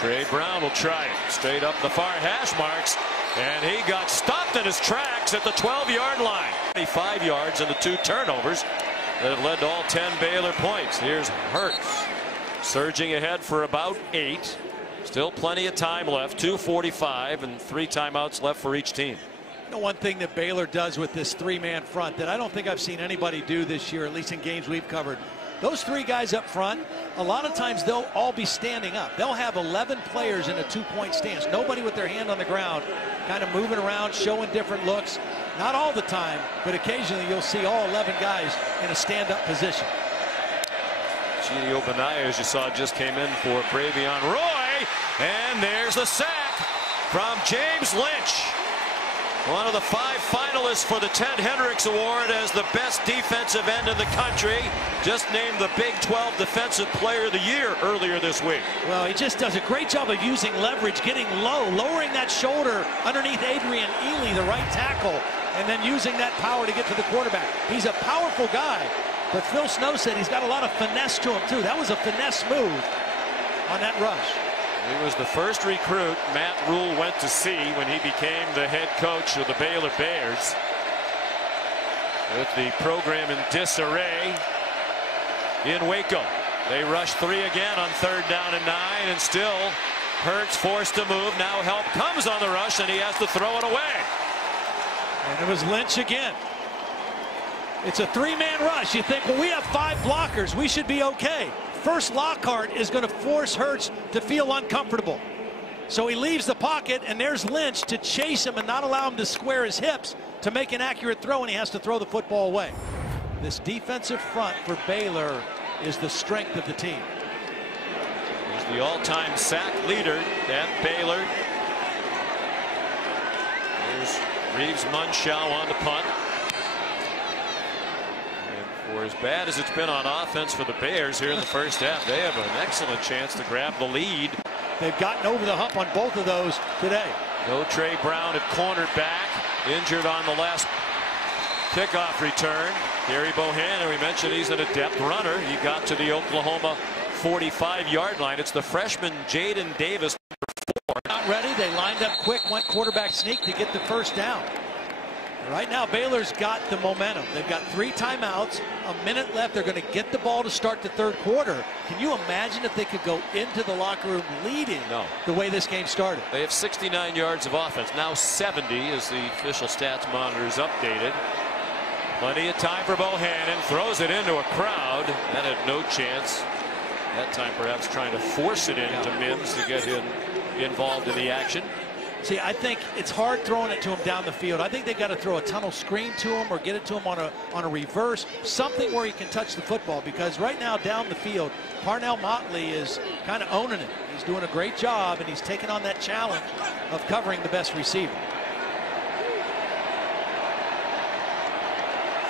Trey Brown will try it straight up the far hash marks, and he got stopped in his tracks at the 12-yard line. 25 yards and the 2 turnovers that have led to all 10 Baylor points. Here's Hurts surging ahead for about 8. Still plenty of time left. 2:45 and 3 timeouts left for each team. You know, one thing that Baylor does with this 3-man front that I don't think I've seen anybody do this year, at least in games we've covered. Those 3 guys up front, a lot of times they'll all be standing up. They'll have 11 players in a 2-point stance. Nobody with their hand on the ground, kind of moving around, showing different looks. Not all the time, but occasionally you'll see all 11 guys in a stand-up position. Gini Obanaya, as you saw, just came in for Bravion Roy, and there's the sack from James Lynch. One of the 5 finalists for the Ted Hendricks Award as the best defensive end in the country. Just named the Big 12 Defensive Player of the Year earlier this week. Well, he just does a great job of using leverage, getting low, lowering that shoulder underneath Adrian Ely, the right tackle, and then using that power to get to the quarterback. He's a powerful guy, but Phil Snow said he's got a lot of finesse to him, too. That was a finesse move on that rush. He was the first recruit Matt Rule went to see when he became the head coach of the Baylor Bears. With the program in disarray in Waco. They rush 3 again on 3rd down and 9, and still Hurts forced to move. Now help comes on the rush, and he has to throw it away. And it was Lynch again. It's a 3-man rush. You think, well, we have 5 blockers. We should be okay. First, Lockhart is going to force Hurts to feel uncomfortable. So he leaves the pocket, and there's Lynch to chase him and not allow him to square his hips to make an accurate throw, and he has to throw the football away. This defensive front for Baylor is the strength of the team. He's the all-time sack leader at Baylor. There's Reeves Munchau on the punt. For as bad as it's been on offense for the Bears here in the first half, they have an excellent chance to grab the lead. They've gotten over the hump on both of those today. No Trey Brown at cornerback, injured on the last kickoff return. Gary Bohannon, we mentioned he's an adept runner. He got to the Oklahoma 45-yard line. It's the freshman Jaden Davis. Not ready. They lined up quick, went quarterback sneak to get the first down. Right now, Baylor's got the momentum. They've got 3 timeouts, a minute left. They're going to get the ball to start the 3rd quarter. Can you imagine if they could go into the locker room leading the way this game started? They have 69 yards of offense, now 70 as the official stats monitor is updated. Plenty of time for Bohannon, throws it into a crowd. That had no chance. That time perhaps trying to force it into Mims to get him involved in the action. See, I think it's hard throwing it to him down the field. I think they've got to throw a tunnel screen to him or get it to him on a reverse, something where he can touch the football, because right now down the field, Parnell Motley is kind of owning it. He's doing a great job, and he's taking on that challenge of covering the best receiver.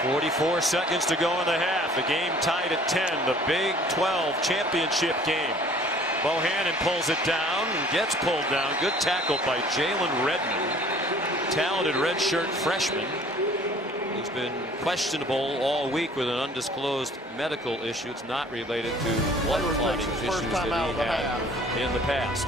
44 seconds to go in the half. The game tied at 10. The Big 12 championship game. Bohannon pulls it down and gets pulled down. Good tackle by Jalen Redmond. Talented redshirt freshman. He's been questionable all week with an undisclosed medical issue. It's not related to blood clotting issues that he had in the past.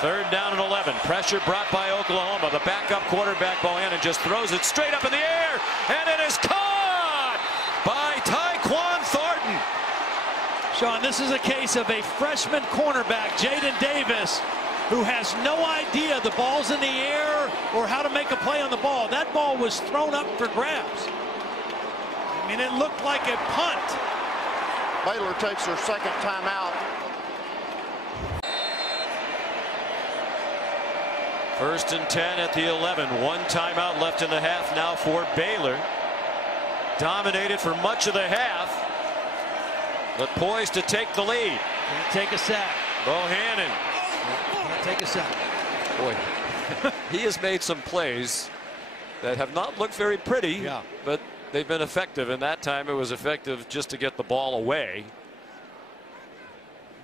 3rd down and 11. Pressure brought by Oklahoma. The backup quarterback Bohannon just throws it straight up in the air, and it is caught by Tyquan Thornton. Sean, this is a case of a freshman cornerback, Jaden Davis, who has no idea the ball's in the air or how to make a play on the ball. That ball was thrown up for grabs. I mean, it looked like a punt. Baylor takes their 2nd timeout. 1st and 10 at the 11. 1 timeout left in the half now for Baylor. Dominated for much of the half, but poised to take the lead. Can't take a sack. Bohannon. Can't take a sack. Boy, he has made some plays that have not looked very pretty, but they've been effective, and that time it was effective just to get the ball away.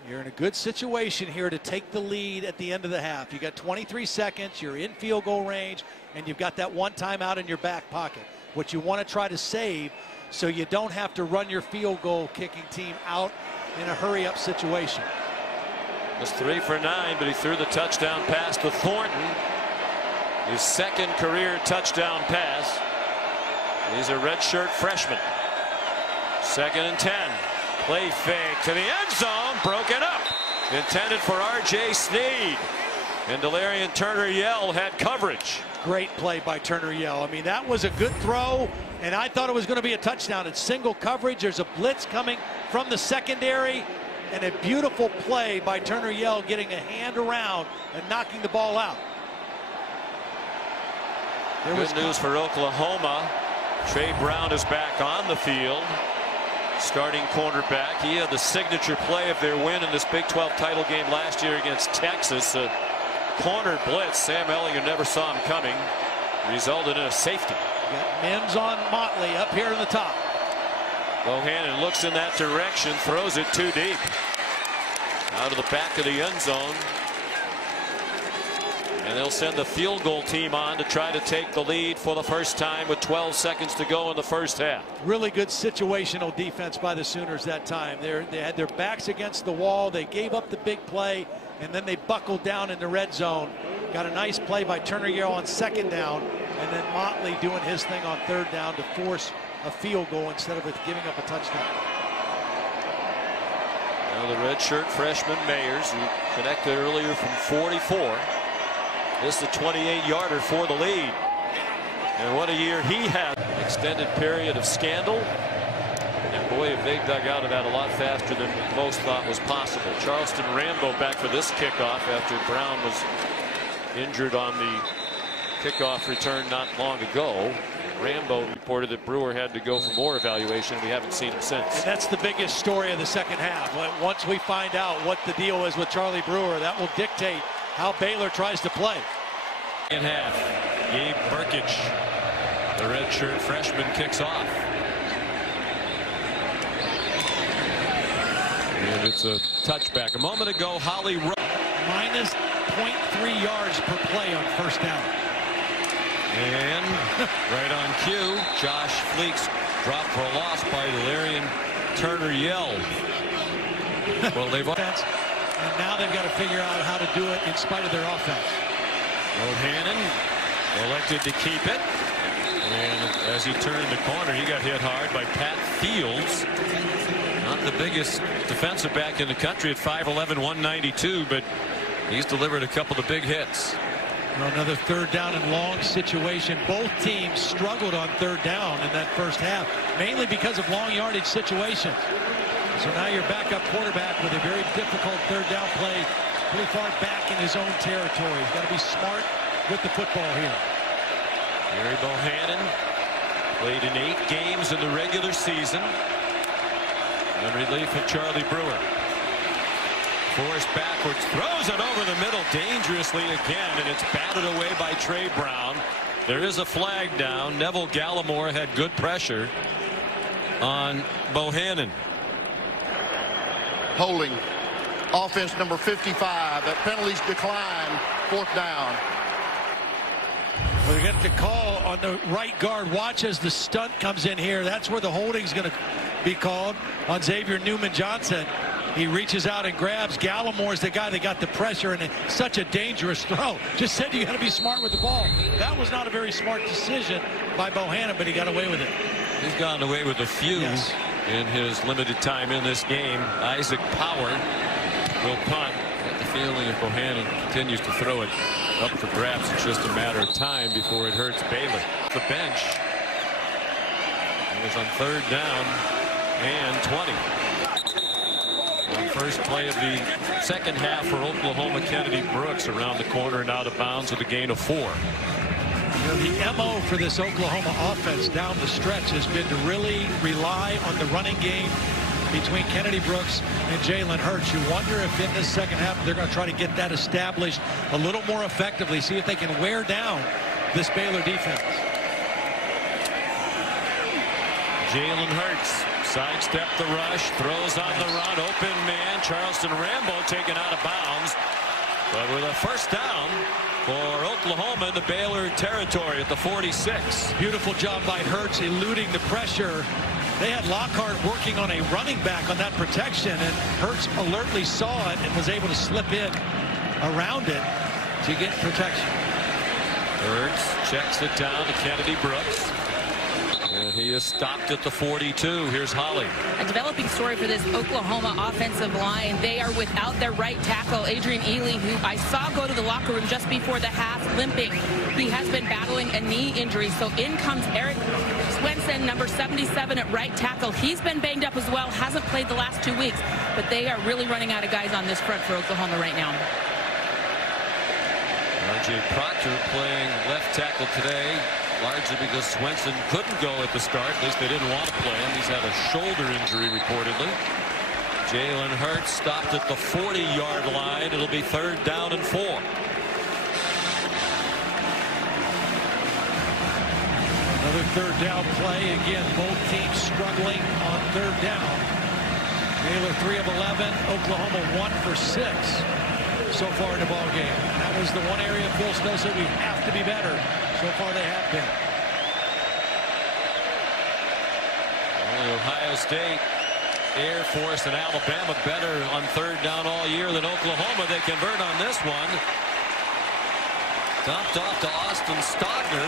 You're in a good situation here to take the lead at the end of the half. You got 23 seconds, you're in field goal range, and you've got that one timeout in your back pocket. What you want to try to save so you don't have to run your field goal kicking team out in a hurry-up situation. Was 3 for 9, but he threw the touchdown pass to Thornton. His second career touchdown pass. He's a redshirt freshman. 2nd and 10. Play fake to the end zone. Broken up. Intended for R.J. Sneed. And Delarian Turner-Yell had coverage. Great play by Turner-Yell. I mean, that was a good throw, and I thought it was going to be a touchdown. It's single coverage. There's a blitz coming from the secondary, and a beautiful play by Turner-Yell getting a hand around and knocking the ball out. Good news for Oklahoma. Trey Brown is back on the field. Starting cornerback. He had the signature play of their win in this Big 12 title game last year against Texas. A corner blitz. Sam Ehlinger never saw him coming. Resulted in a safety. Got Mims on Motley up here in the top. Bohannon looks in that direction, throws it too deep. Out of the back of the end zone. And they'll send the field goal team on to try to take the lead for the first time with 12 seconds to go in the first half. Really good situational defense by the Sooners that time. They had their backs against the wall. They gave up the big play, and then they buckled down in the red zone. Got a nice play by Turner-Yell on 2nd down, and then Motley doing his thing on 3rd down to force a field goal instead of giving up a touchdown. Now the redshirt freshman Mayers, who connected earlier from 44. This is a 28-yarder for the lead. And what a year he had. Extended period of scandal. And boy, if they dug out of that a lot faster than most thought was possible. Charleston Rambo back for this kickoff after Brown was injured on the kickoff return not long ago. Rambo reported that Brewer had to go for more evaluation. We haven't seen him since. And that's the biggest story of the second half. Once we find out what the deal is with Charlie Brewer, that will dictate how Baylor tries to play. In half, Gabe Burkich, the redshirt freshman, kicks off. And it's a touchback. A moment ago, Holly minus 0.3 yards per play on 1st down. And right on cue, Josh Fleeks dropped for a loss by Delarian Turner-Yell. Well, they've and now they've got to figure out how to do it in spite of their offense. Bohannon elected to keep it. And as he turned the corner, he got hit hard by Pat Fields. Not the biggest defensive back in the country at 5'11", 192, but he's delivered a couple of big hits. Another 3rd down and long situation. Both teams struggled on 3rd down in that first half, mainly because of long yardage situations. So now your backup quarterback with a very difficult 3rd down play pretty far back in his own territory. He's got to be smart with the football here. Gary Bohannon played in 8 games in the regular season. In relief of Charlie Brewer. Forced backwards, throws it over the middle dangerously again, and it's batted away by Trey Brown. There is a flag down. Neville Gallimore had good pressure on Bohannon. Holding. Offense number 55. That penalties decline. 4th down. Well, they got the call on the right guard. Watch as the stunt comes in here. That's where the holding's going to be called on Xavier Newman-Johnson. He reaches out and grabs. Gallimore's the guy that got the pressure, and it's such a dangerous throw. Just said you got to be smart with the ball. That was not a very smart decision by Bohannon, but he got away with it. He's gotten away with a few in his limited time in this game. Isaac Power will punt. Got the feeling if Bohannon continues to throw it up for grabs, it's just a matter of time before it hurts Baylor. The bench. It was on 3rd down and 20. The first play of the second half for Oklahoma. Kennedy Brooks around the corner and out of bounds with a gain of 4. You know, the MO for this Oklahoma offense down the stretch has been to really rely on the running game between Kennedy Brooks and Jalen Hurts. You wonder if in this second half they're going to try to get that established a little more effectively, see if they can wear down this Baylor defense. Jalen Hurts Sidestep the rush, throws on the run, open man. Charleston Rambo taken out of bounds. But with a first down for Oklahoma in the Baylor territory at the 46. Beautiful job by Hurts eluding the pressure. They had Lockhart working on a running back on that protection, and Hurts alertly saw it and was able to slip in around it to get protection. Hurts checks it down to Kennedy Brooks. And he is stopped at the 42. Here's Holly. A developing story for this Oklahoma offensive line. They are without their right tackle, Adrian Ely, who I saw go to the locker room just before the half limping. He has been battling a knee injury. So in comes Eric Swenson, number 77 at right tackle. He's been banged up as well, hasn't played the last 2 weeks. But they are really running out of guys on this front for Oklahoma right now. R.J. Proctor playing left tackle today, largely because Swenson couldn't go at the start. At least they didn't want to play him. He's had a shoulder injury reportedly. Jalen Hurts stopped at the 40-yard line. It'll be 3rd down and 4. Another 3rd down play. Again, both teams struggling on 3rd down. Baylor 3 of 11. Oklahoma 1 for 6 so far in the ball game. And that was the one area Phil Snow said we have to be better. So far they have been. Only Ohio State, Air Force, and Alabama better on 3rd down all year than Oklahoma. They convert on this one. Dumped off to Austin Stogner.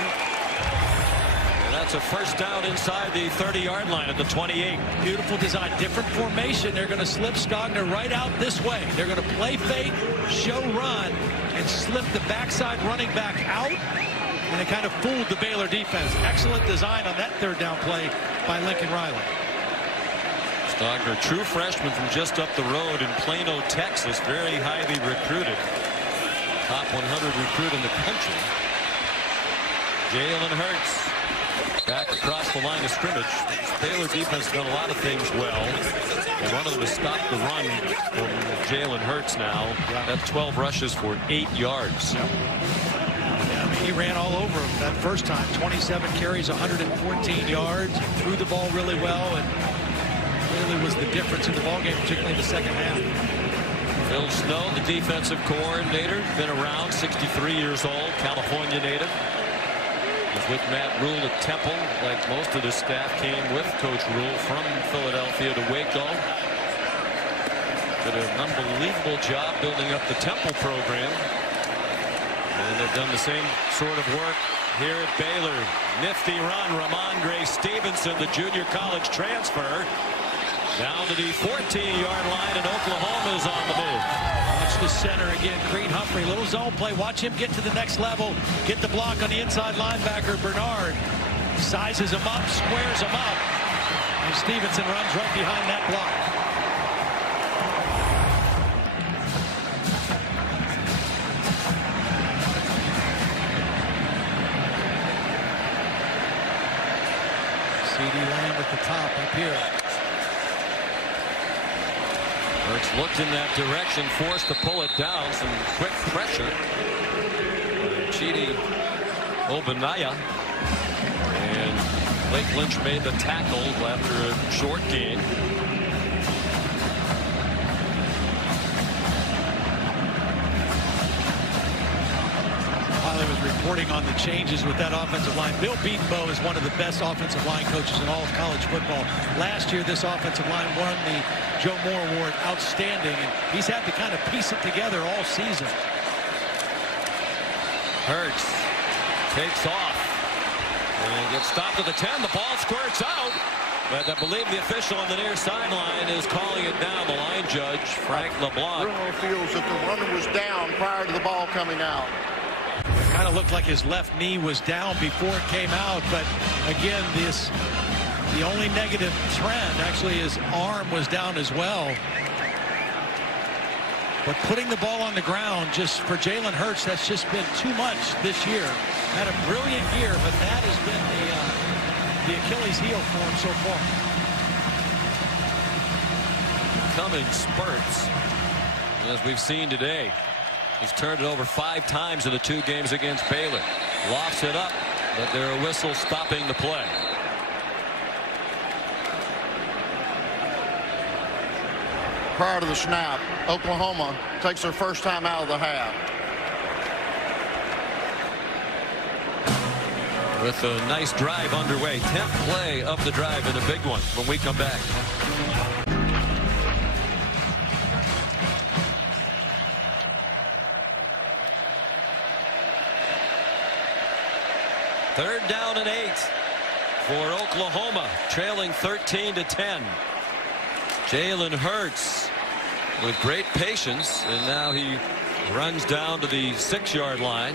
And that's a first down inside the 30-yard line at the 28. Beautiful design. Different formation. They're going to slip Stogner right out this way. They're going to play fake, show run, and slip the backside running back out. And it kind of fooled the Baylor defense. Excellent design on that 3rd down play by Lincoln Riley. Stogner, true freshman from just up the road in Plano, Texas. Very highly recruited. Top 100 recruit in the country. Jalen Hurts back across the line of scrimmage. Baylor defense has done a lot of things well. And one of them is stop the run from Jalen Hurts now. That's 12 rushes for 8 yards. Yeah, I mean, he ran all over him that first time. 27 carries, 114 yards. He threw the ball really well and really was the difference in the ball game, particularly in the second half. Phil Snow, the defensive coordinator, been around, 63 years old, California native. Was with Matt Rule at Temple. Like most of the staff came with Coach Rule from Philadelphia to Waco. Did an unbelievable job building up the Temple program. And they've done the same sort of work here at Baylor. Nifty run, Ramondre Stevenson, the junior college transfer. Down to the 14-yard line, and Oklahoma is on the move. Watch the center again, Creed Humphrey. Little zone play. Watch him get to the next level. Get the block on the inside linebacker, Bernard. Sizes him up, squares him up. And Stevenson runs right behind that block. C.D. Lamb at the top up here. Hurts looked in that direction, forced to pull it down. Some quick pressure. Chidi Obanaya. And Blake Lynch made the tackle after a short gain. Holly was reporting on the changes with that offensive line. Bill Beatonbow is one of the best offensive line coaches in all of college football. Last year, this offensive line won the Joe Moore Award, outstanding, and he's had to kind of piece it together all season. Hurts takes off and gets stopped at the 10. The ball squirts out, but I believe the official on the near sideline is calling it down. The line judge, Frank LeBlanc. Bruno feels that the runner was down prior to the ball coming out. It kind of looked like his left knee was down before it came out, but again, the only negative trend, actually, his arm was down as well. But putting the ball on the ground, just for Jalen Hurts, that's just been too much this year. Had a brilliant year, but that has been the Achilles heel for him so far. Come in spurts, as we've seen today. He's turned it over 5 times in the 2 games against Baylor. Lofts it up, but there are whistles stopping the play. prior to the snap, Oklahoma takes their first time out of the half. With a nice drive underway. 10th play of the drive and a big one when we come back. Third down and 8 for Oklahoma, trailing 13-10. Jalen Hurts with great patience, and now he runs down to the 6-yard line.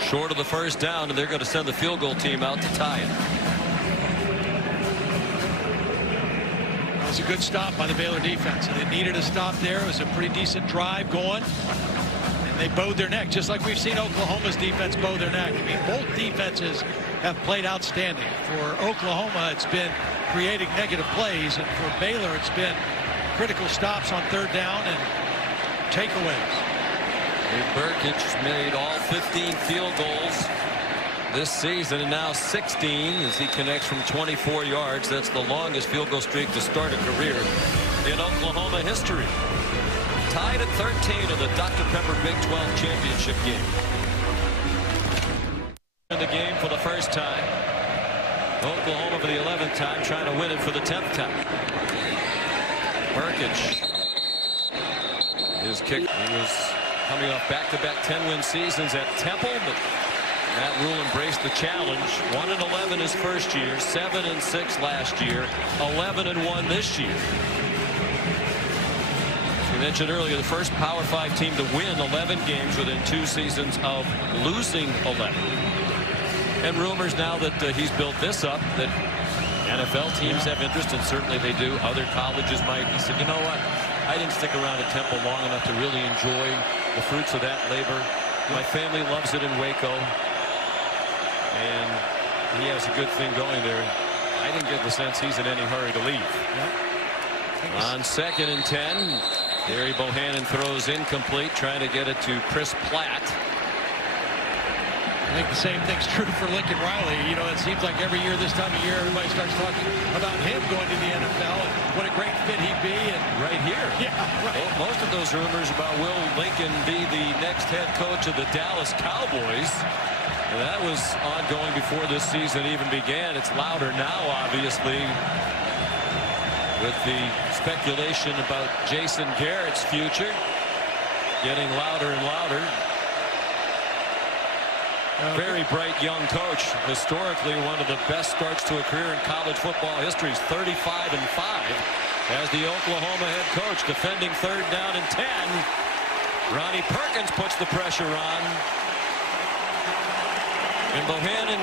Short of the first down, and they're going to send the field goal team out to tie it. It was a good stop by the Baylor defense. They needed a stop there. It was a pretty decent drive going. And they bowed their neck, just like we've seen Oklahoma's defense bow their neck. I mean, both defenses have played outstanding. For Oklahoma, it's been creating negative plays. And for Baylor, it's been critical stops on third down and takeaways. Burkich made all 15 field goals this season, and now 16 as he connects from 24 yards. That's the longest field goal streak to start a career in Oklahoma history. Tied at 13 in the Dr. Pepper Big 12 championship game. In the game for the first time. Oklahoma for the 11th time, trying to win it for the 10th time. Burkich. His kick, he was coming off back-to-back 10-win seasons at Temple, but Matt Rule embraced the challenge. 1-11 his first year, 7-6 last year, 11-1 this year. As we mentioned earlier, the first Power 5 team to win 11 games within 2 seasons of losing 11. And rumors now that he's built this up, that NFL teams have interest, and certainly they do. Other colleges might. He said, you know what? I didn't stick around at Temple long enough to really enjoy the fruits of that labor. My family loves it in Waco, and he has a good thing going there. I didn't get the sense he's in any hurry to leave. On 2nd and 10, Gary Bohannon throws incomplete, trying to get it to Chris Platt. I think the same thing's true for Lincoln Riley. You know, it seems like every year this time of year, everybody starts talking about him going to the NFL and what a great fit he'd be. And right here. Yeah, right. Well, most of those rumors about will Lincoln be the next head coach of the Dallas Cowboys, and that was ongoing before this season even began. It's louder now, obviously, with the speculation about Jason Garrett's future getting louder and louder. Very bright young coach. Historically, one of the best starts to a career in college football history. He's 35-5 as the Oklahoma head coach, defending 3rd down and 10. Ronnie Perkins puts the pressure on. And Bohannon,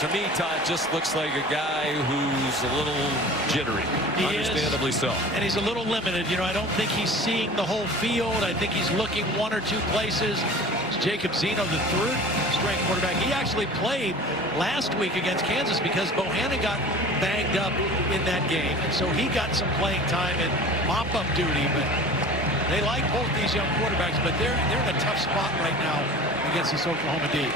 to me, Todd, just looks like a guy who's a little jittery. He understandably is, so. And he's a little limited. You know, I don't think he's seeing the whole field. I think he's looking 1 or 2 places. Jacob Zeno, the 3rd string quarterback. He actually played last week against Kansas because Bohannon got banged up in that game. And so he got some playing time and mop-up duty. But they like both these young quarterbacks, but they're in a tough spot right now against this Oklahoma D.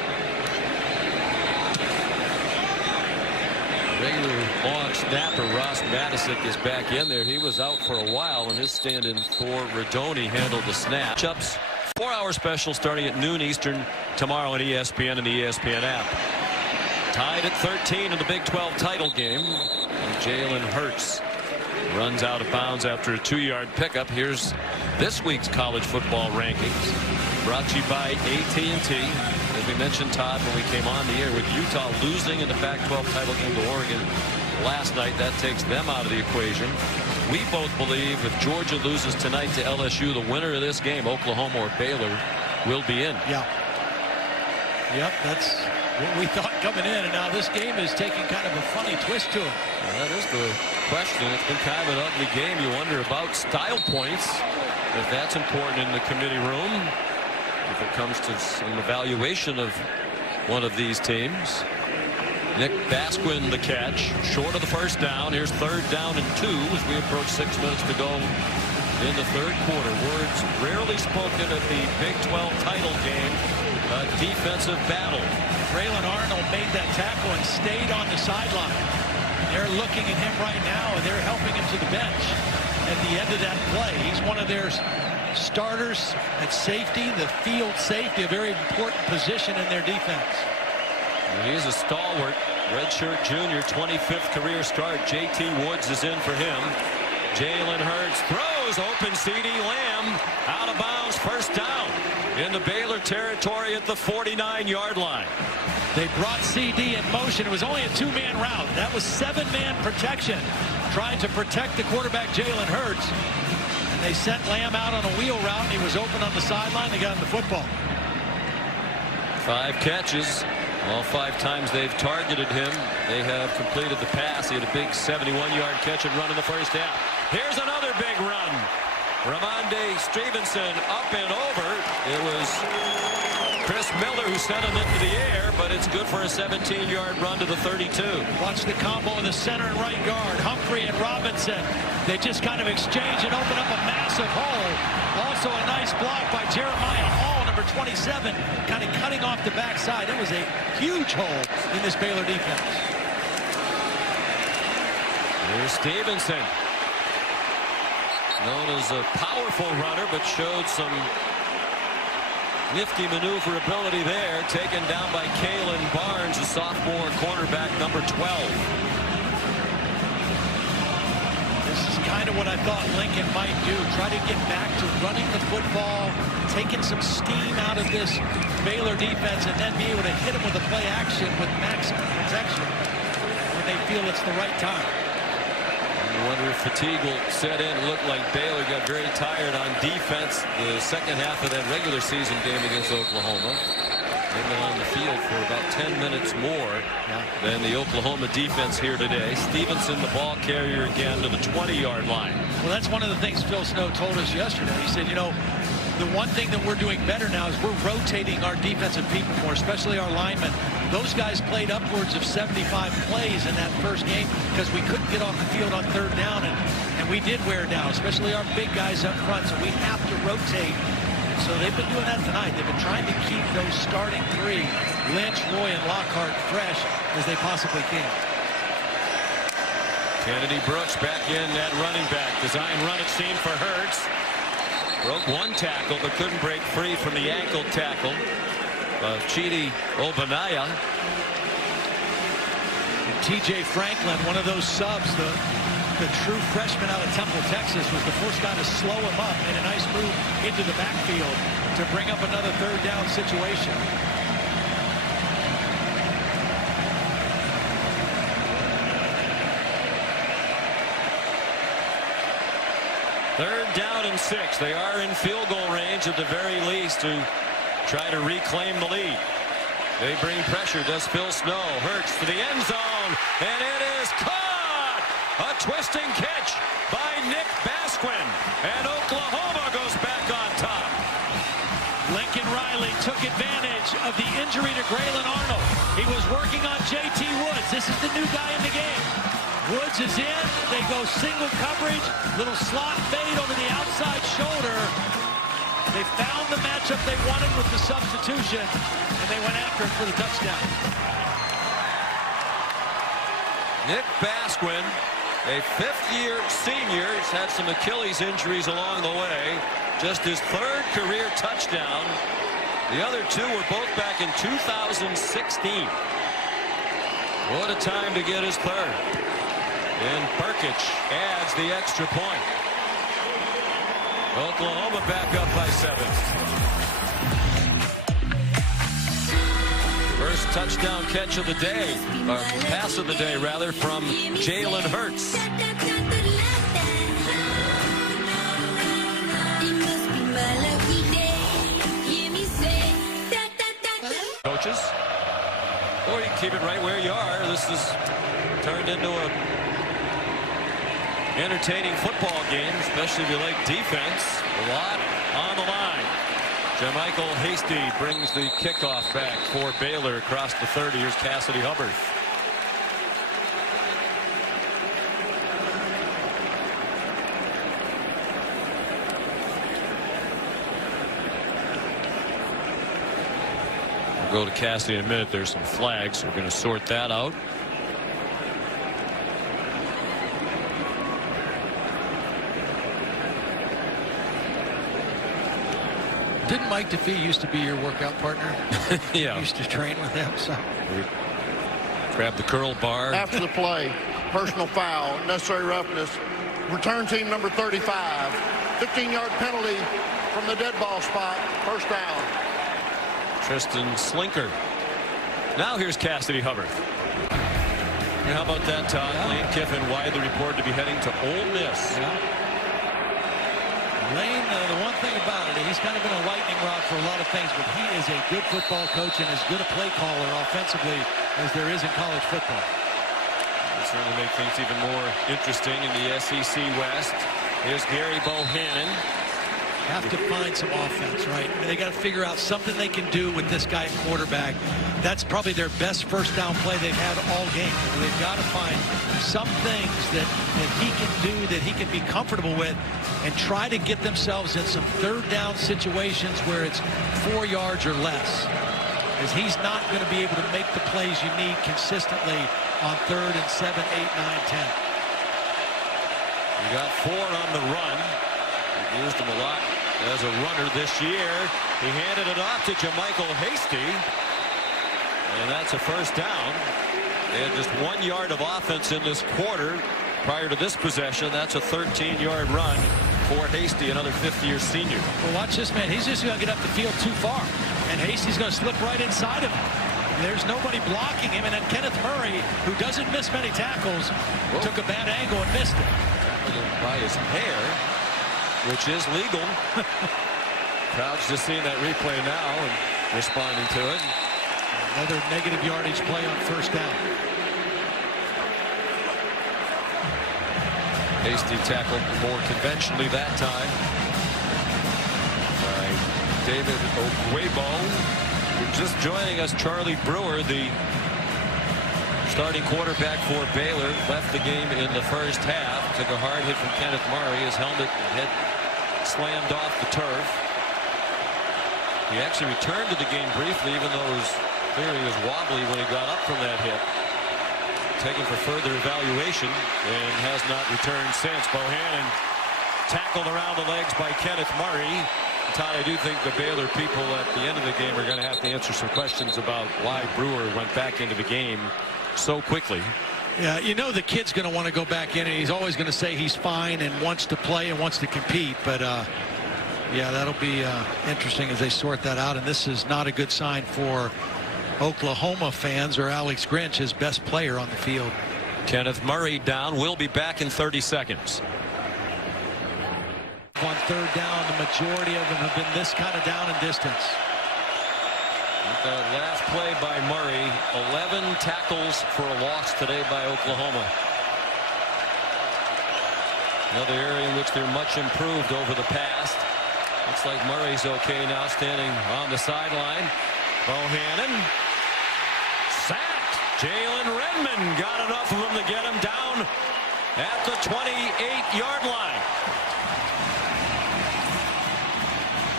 Regular long snapper Ross Matisic is back in there. He was out for a while, and his stand-in for Rodoni handled the snap. 4-hour special starting at noon Eastern tomorrow on ESPN and the ESPN app. Tied at 13 in the Big 12 title game. And Jalen Hurts runs out of bounds after a 2-yard pickup. Here's this week's college football rankings, brought to you by AT&T. As we mentioned, Todd, when we came on the air, with Utah losing in the Pac-12 title game to Oregon last night, that takes them out of the equation. We both believe if Georgia loses tonight to LSU, the winner of this game, Oklahoma or Baylor, will be in. Yeah. Yep, that's what we thought coming in, and now this game is taking kind of a funny twist to it. Well, that is the question. It's been kind of an ugly game. You wonder about style points, if that's important in the committee room, if it comes to an evaluation of one of these teams. Nick Basquin the catch, short of the first down. Here's 3rd down and 2 as we approach 6 minutes to go in the 3rd quarter. Words rarely spoken at the Big 12 title game. A defensive battle. Braylon Arnold made that tackle and stayed on the sideline. They're looking at him right now, and they're helping him to the bench. at the end of that play. He's one of their starters at safety, the field safety, a very important position in their defense. He's a stalwart, redshirt junior, 25th career start. J.T. Woods is in for him. Jalen Hurts throws, open CD Lamb, out of bounds, first down in the Baylor territory at the 49-yard line. They brought CD in motion. It was only a two-man route. That was seven-man protection, trying to protect the quarterback, Jalen Hurts. And they sent Lamb out on a wheel route, and he was open on the sideline. They got him the football. 5 catches. All 5 times they've targeted him, they have completed the pass. He had a big 71-yard catch and run in the first half. Here's another big run. Ramondre Stevenson up and over. It was Chris Miller who sent him into the air, but it's good for a 17-yard run to the 32. Watch the combo in the center and right guard. Humphrey and Robinson. They just kind of exchange and open up a massive hole. Also a nice block by Jeremiah Hall, number 27, kind of cutting off the backside. It was a huge hole in this Baylor defense. Here's Stevenson. Known as a powerful runner, but showed some nifty maneuverability there. Taken down by Kalen Barnes, a sophomore cornerback, number 12. This is kind of what I thought Lincoln might do. Try to get back to running the football, taking some steam out of this Baylor defense, and then be able to hit them with a play action with maximum protection when they feel it's the right time. I wonder if fatigue will set in. It looked like Baylor got very tired on defense the second half of that regular season game against Oklahoma. They've been on the field for about 10 minutes more than the Oklahoma defense here today. Stevenson, the ball carrier, again to the 20-yard line. Well, that's one of the things Phil Snow told us yesterday. He said, you know, the one thing that we're doing better now is we're rotating our defensive people more, especially our linemen. Those guys played upwards of 75 plays in that first game because we couldn't get off the field on third down, and we did wear down, especially our big guys up front, so we have to rotate. So they've been doing that tonight. They've been trying to keep those starting 3, Lynch, Roy, and Lockhart, fresh as they possibly can. Kennedy Brooks back in that running back. Design run, it seemed, for Hurts. Broke one tackle, but couldn't break free from the ankle tackle of Chidi Obanaya. T.J. Franklin, one of those subs, the true freshman out of Temple, Texas, was the first guy to slow him up, and a nice move into the backfield to bring up another third down situation. Third down and 6. They are in field goal range at the very least to try to reclaim the lead. They bring pressure, does Phil Snow. Hurts to the end zone, and it is caught! A twisting catch by Nick Basquin, and Oklahoma goes back on top. Lincoln Riley took advantage of the injury to Graylin Arnold. He was working on J.T. Woods. This is the new guy in the game. Woods is in. They go single coverage. Little slot fade over the outside shoulder. They found the matchup they wanted with the substitution, and they went after it for the touchdown. Nick Basquin, a 5th-year senior. He's had some Achilles injuries along the way. Just his 3rd career touchdown. The other 2 were both back in 2016. What a time to get his 3rd. And Perkich adds the extra point. Oklahoma back up by 7. First touchdown catch of the day, or pass of the day rather, from Jalen Hurts. Coaches, or you can keep it right where you are. This is turned into a entertaining football game, especially if you like defense. A lot on the line. Jermichael Hasty brings the kickoff back for Baylor across the 30. Here's Cassidy Hubbard. We'll go to Cassidy in a minute. There's some flags. We're going to sort that out. Didn't Mike DeFee used to be your workout partner? Yeah. You used to train with him. So. Grab the curl bar. After the play, personal foul, necessary roughness. Return team number 35. 15-yard penalty from the dead ball spot. First down. Tristan Slinker. Now here's Cassidy Hubbard. How about that, Todd? Yeah. Lane Kiffin widely reported to be heading to Ole Miss. Yeah. Lane, the one thing about it, he's kind of been a lightning rod for a lot of things, but he is a good football coach and as good a play caller offensively as there is in college football. It'll certainly make things even more interesting in the SEC West. Here's Gary Bohannon. Have to find some offense, right? I mean, they got to figure out something they can do with this guy at quarterback. That's probably their best first down play they've had all game. They've got to find some things that he can do, that he can be comfortable with, and try to get themselves in some third down situations where it's 4 yards or less. Because he's not going to be able to make the plays you need consistently on 3rd and 7, 8, 9, 10. You got Ford on the run. He used him a lot as a runner this year. He handed it off to Jermichael Hasty. And that's a first down. They had just 1 yard of offense in this quarter. Prior to this possession, that's a 13-yard run for Hasty, another fifth-year senior. Well, watch this, man. He's just going to get up the field too far. And Hasty's going to slip right inside of him. There's nobody blocking him. And then Kenneth Murray, who doesn't miss many tackles, took a bad angle and missed it. By his hair, which is legal. Crowd's just seeing that replay now and responding to it. Another negative yardage play on first down. Hasty tackled more conventionally that time by David Ogwebo. Just joining us, Charlie Brewer, the starting quarterback for Baylor, left the game in the first half. Took a hard hit from Kenneth Murray. His helmet hit slammed off the turf. He actually returned to the game briefly, even though it was clear he was wobbly when he got up from that hit. Taken for further evaluation and has not returned since. Bohannon tackled around the legs by Kenneth Murray. Todd, I do think the Baylor people at the end of the game are going to have to answer some questions about why Brewer went back into the game so quickly. Yeah, you know the kid's going to want to go back in, and he's always going to say he's fine and wants to play and wants to compete. But, yeah, that'll be interesting as they sort that out. And this is not a good sign for Oklahoma fans or Alex Grinch, his best player on the field. Kenneth Murray down. We'll be back in 30 seconds. On third down, the majority of them have been this kind of down and distance. The last play by Murray, 11 tackles for a loss today by Oklahoma. Another area in which they're much improved over the past. Looks like Murray's okay now, standing on the sideline. Bohannon sacked. Jalen Redmond got enough of him to get him down at the 28-yard line.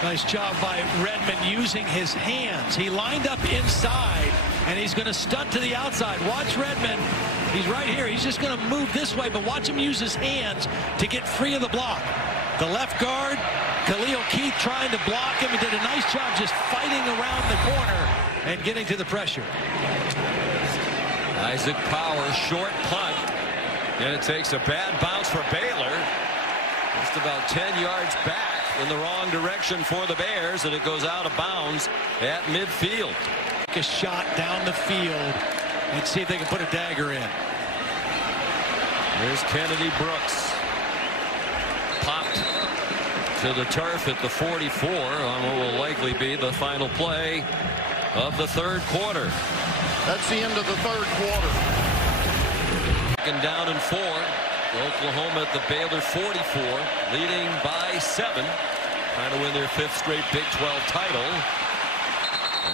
Nice job by Redmond using his hands. He lined up inside, and he's going to stunt to the outside. Watch Redmond. He's right here. He's just going to move this way, but watch him use his hands to get free of the block. The left guard, Khalil Keith, trying to block him. He did a nice job just fighting around the corner and getting to the pressure. Isaac Power, short punt. And it takes a bad bounce for Baylor. Just about 10 yards back in the wrong direction for the Bears, and it goes out of bounds at midfield. Take a shot down the field and see if they can put a dagger in. There's Kennedy Brooks. Popped to the turf at the 44 on what will likely be the final play of the third quarter. That's the end of the third quarter. Second down and 4. Oklahoma at the Baylor 44, leading by 7, trying to win their 5th straight Big 12 title.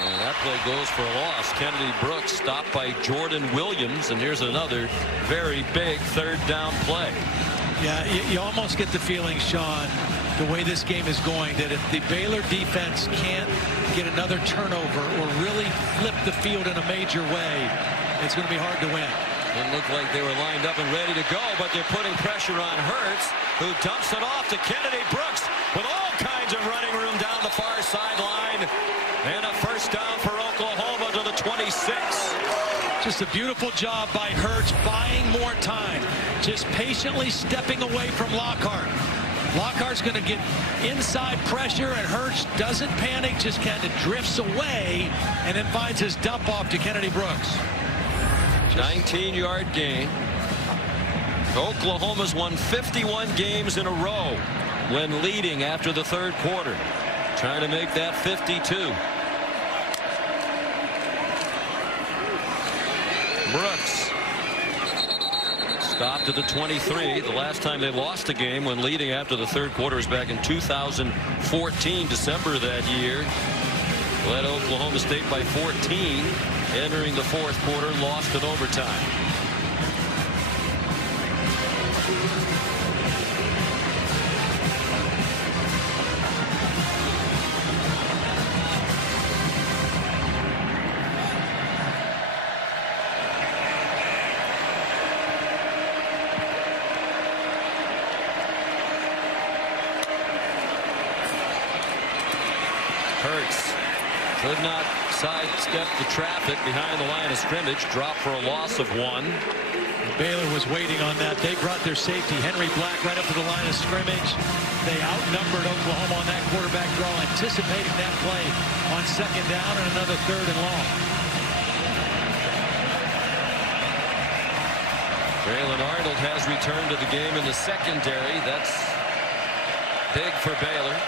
And that play goes for a loss. Kennedy Brooks stopped by Jordan Williams, and here's another very big third down play. Yeah, you almost get the feeling, Sean, the way this game is going, that if the Baylor defense can't get another turnover or really flip the field in a major way, it's going to be hard to win. Didn't look like they were lined up and ready to go, but they're putting pressure on Hurts, who dumps it off to Kennedy Brooks with all kinds of running room down the far side. Just a beautiful job by Hurts, buying more time, just patiently stepping away from Lockhart. Lockhart's going to get inside pressure, and Hurts doesn't panic, just kind of drifts away, and then finds his dump off to Kennedy Brooks. 19-yard gain. Oklahoma's won 51 games in a row when leading after the third quarter. Trying to make that 52. Brooks stopped at the 23. The last time they lost a game when leading after the third quarter was back in 2014, December that year. Led Oklahoma State by 14. Entering the fourth quarter, lost in overtime. Hurts could not sidestep the traffic behind the line of scrimmage. Dropped for a loss of 1. Baylor was waiting on that. They brought their safety, Henry Black, right up to the line of scrimmage. They outnumbered Oklahoma on that quarterback draw, anticipating that play on second down and another third and long. Braylon Arnold has returned to the game in the secondary. That's big for Baylor.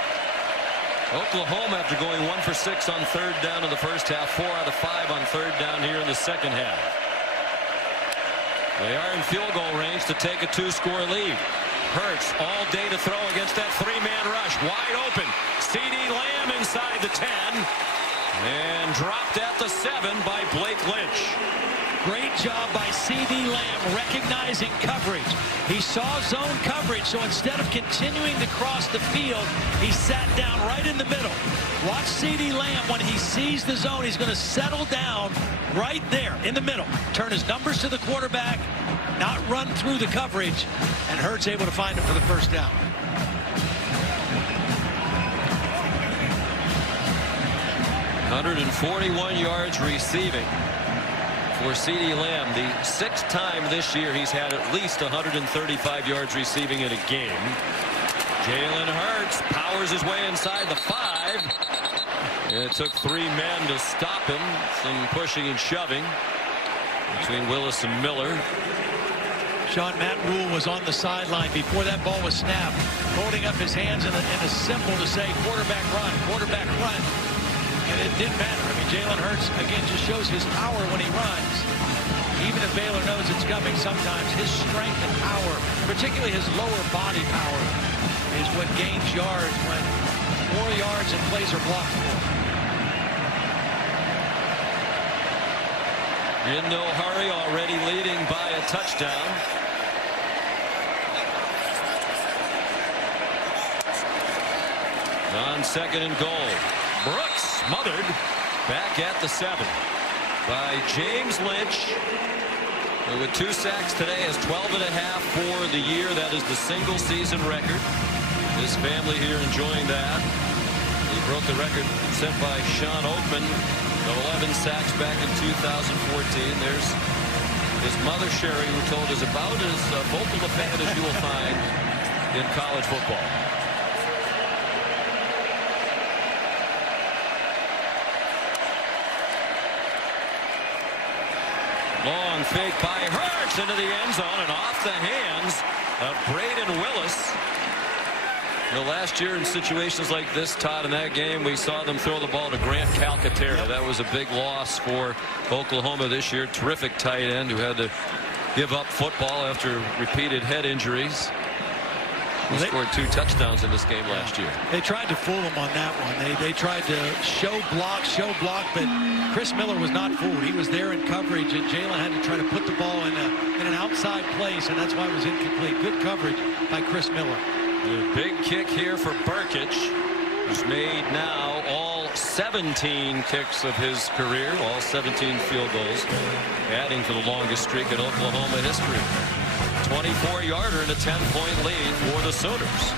Oklahoma, after going 1 for 6 on third down in the first half, 4 out of 5 on third down here in the second half. They are in field goal range to take a 2-score lead. Hurts all day to throw against that 3-man rush. Wide open. C.D. Lamb inside the 10. And dropped at the 7 by Blake Lynch. Great job by C.D. Lamb recognizing coverage. He saw zone coverage, so instead of continuing to cross the field, he sat down right in the middle. Watch C.D. Lamb. When he sees the zone, he's going to settle down right there in the middle. Turn his numbers to the quarterback, not run through the coverage, and Hurts able to find him for the first down. .141 yards receiving for C.D. Lamb. The 6th time this year he's had at least 135 yards receiving in a game. Jalen Hurts powers his way inside the 5. And it took 3 men to stop him. Some pushing and shoving between Willis and Miller. Sean, Matt Rule was on the sideline before that ball was snapped, holding up his hands in a symbol to say quarterback run, quarterback run. And it didn't matter. I mean, Jalen Hurts, again, just shows his power when he runs. Even if Baylor knows it's coming, sometimes his strength and power, particularly his lower body power, is what gains yards when more yards and plays are blocked for. In no hurry, already leading by a touchdown. On second and goal. Brooks smothered back at the 7 by James Lynch, who with 2 sacks today has 12.5 for the year. That is the single season record. His family here enjoying that. He broke the record set by Sean Oakman of 11 sacks back in 2014. There's his mother Sherry, who told us about as vocal a fan as you will find in college football. Long fake by Hurts into the end zone and off the hands of Braden Willis. You know, last year in situations like this, Todd, in that game, we saw them throw the ball to Grant Calcaterra. That was a big loss for Oklahoma this year. Terrific tight end who had to give up football after repeated head injuries. He scored 2 touchdowns in this game last year. They tried to fool him on that one. They tried to show block, but Chris Miller was not fooled. He was there in coverage, and Jalen had to try to put the ball in an outside place, and that's why it was incomplete. Good coverage by Chris Miller. A big kick here for Burkich, who's made now all 17 kicks of his career, all 17 field goals, adding to the longest streak in Oklahoma history. 24-yarder and a 10-point lead for the Sooners.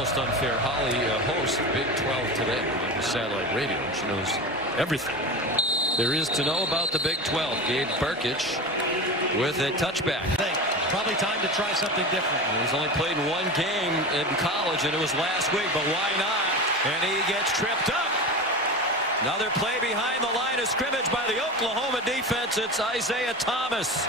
almost unfair. Holly hosts Big 12 today on the satellite radio. She knows everything there is to know about the Big 12. Gabe Burkich with a touchback. Probably time to try something different. He's only played one game in college, and it was last week, but why not? And he gets tripped up. Another play behind the line of scrimmage by the Oklahoma defense. It's Isaiah Thomas,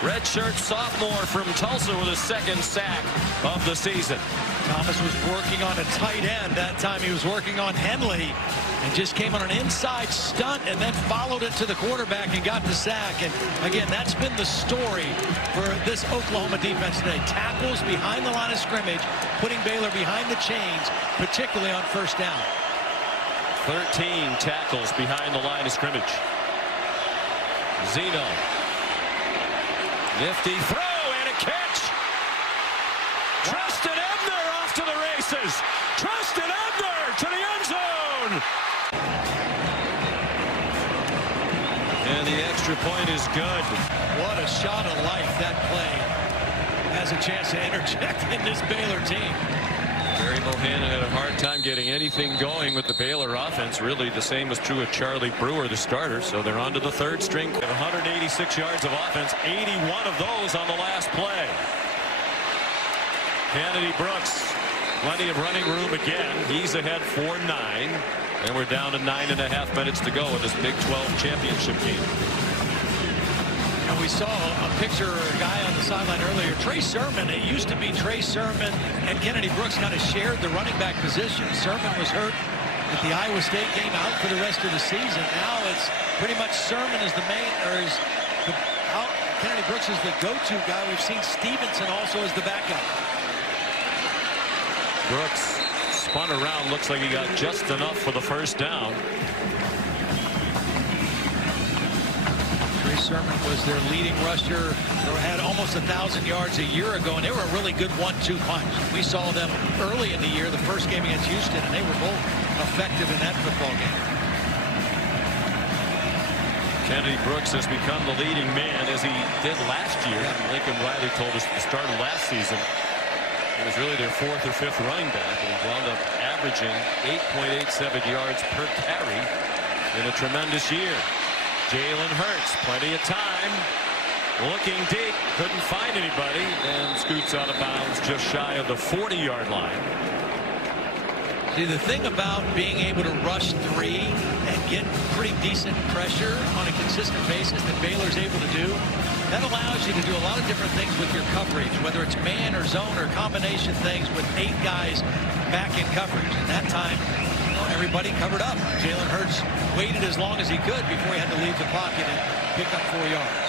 redshirt sophomore from Tulsa, with his second sack of the season. Thomas was working on a tight end. That time he was working on Henley and just came on an inside stunt and then followed it to the quarterback and got the sack. And again, that's been the story for this Oklahoma defense today. Tackles behind the line of scrimmage, putting Baylor behind the chains, particularly on first down. 13 tackles behind the line of scrimmage. Zeno. Nifty throw and a catch. Tristan Ebner off to the races. Tristan Ebner to the end zone. And the extra point is good. What a shot of life that play. Has a chance to interject in this Baylor team. Barry Bohannon had a hard time getting anything going with the Baylor offense. Really, the same was true of Charlie Brewer, the starter. So they're on to the third string. 186 yards of offense, 81 of those on the last play. Kennedy Brooks, plenty of running room again. He's ahead 4-9. And we're down to 9.5 minutes to go in this Big 12 championship game. And we saw a picture of a guy on the sideline earlier. Trey Sermon, it used to be Trey Sermon and Kennedy Brooks kind of shared the running back position. Sermon was hurt at the Iowa State game, out for the rest of the season. Now it's pretty much Sermon is the main, or is Kennedy Brooks is the go-to guy. We've seen Stevenson also as the backup. Brooks spun around, looks like he got just enough for the first down. Trey Sermon was their leading rusher. They had almost 1,000 yards a year ago, and they were a really good 1-2 punch. We saw them early in the year, the first game against Houston, and they were both effective in that football game. Kennedy Brooks has become the leading man, as he did last year. Lincoln Riley told us at the start of last season it was really their fourth or fifth running back, and he wound up averaging 8.87 yards per carry in a tremendous year. Jalen Hurts, plenty of time, looking deep, couldn't find anybody, and scoots out of bounds just shy of the 40-yard line. See, the thing about being able to rush three and get pretty decent pressure on a consistent basis that Baylor's able to do, that allows you to do a lot of different things with your coverage, whether it's man or zone or combination things with 8 guys back in coverage. And that time, everybody covered up. Jalen Hurts waited as long as he could before he had to leave the pocket and pick up 4 yards.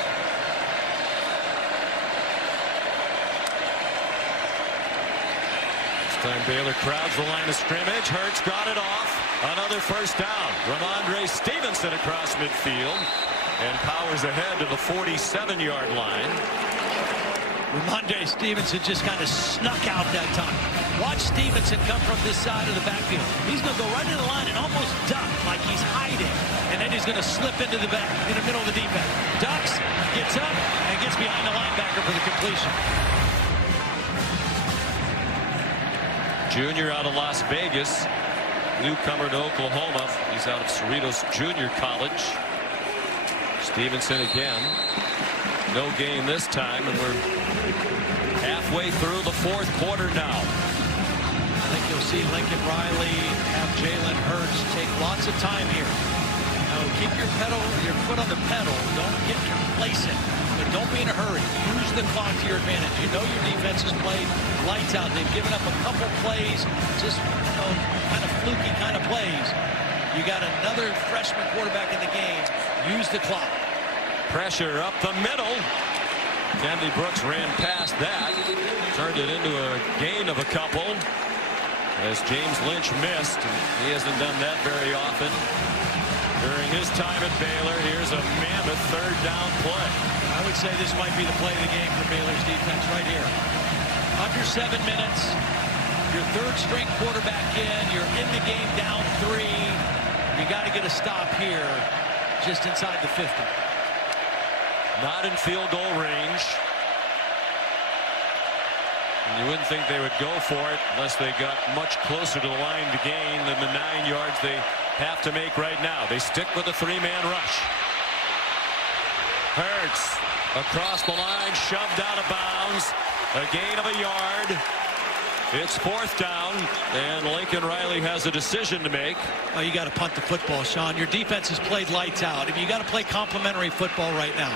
This time Baylor crowds the line of scrimmage. Hurts got it off. Another first down. Ramondre Stevenson across midfield and powers ahead to the 47-yard line. Ramondre Stevenson just kind of snuck out that time. Watch Stevenson come from this side of the backfield. He's going to go right into the line and almost duck like he's hiding. And then he's going to slip into the back, in the middle of the defense. Ducks, gets up, and gets behind the linebacker for the completion. Junior out of Las Vegas. Newcomer to Oklahoma. He's out of Cerritos Junior College. Stevenson again. No gain this time, and we're halfway through the fourth quarter now. I think you'll see Lincoln Riley have Jalen Hurts take lots of time here. Keep your foot on the pedal. Don't get complacent, but don't be in a hurry. Use the clock to your advantage. You know your defense has played lights out. They've given up a couple plays, just kind of fluky kind of plays. You got another freshman quarterback in the game. Use the clock. Pressure up the middle. Kennedy Brooks ran past that. Turned it into a gain of a couple as James Lynch missed. He hasn't done that very often during his time at Baylor. Here's a mammoth third down play. I would say this might be the play of the game for Baylor's defense right here. Under 7 minutes. Your third string quarterback in. You're in the game down 3. You got to get a stop here just inside the 50. Not in field goal range. And you wouldn't think they would go for it unless they got much closer to the line to gain than the 9 yards they have to make right now. They stick with a 3-man rush. Hurts across the line, shoved out of bounds. A gain of a yard. It's 4th down, and Lincoln Riley has a decision to make. Oh, you got to punt the football, Sean. Your defense has played lights out. I mean, you got to play complementary football right now.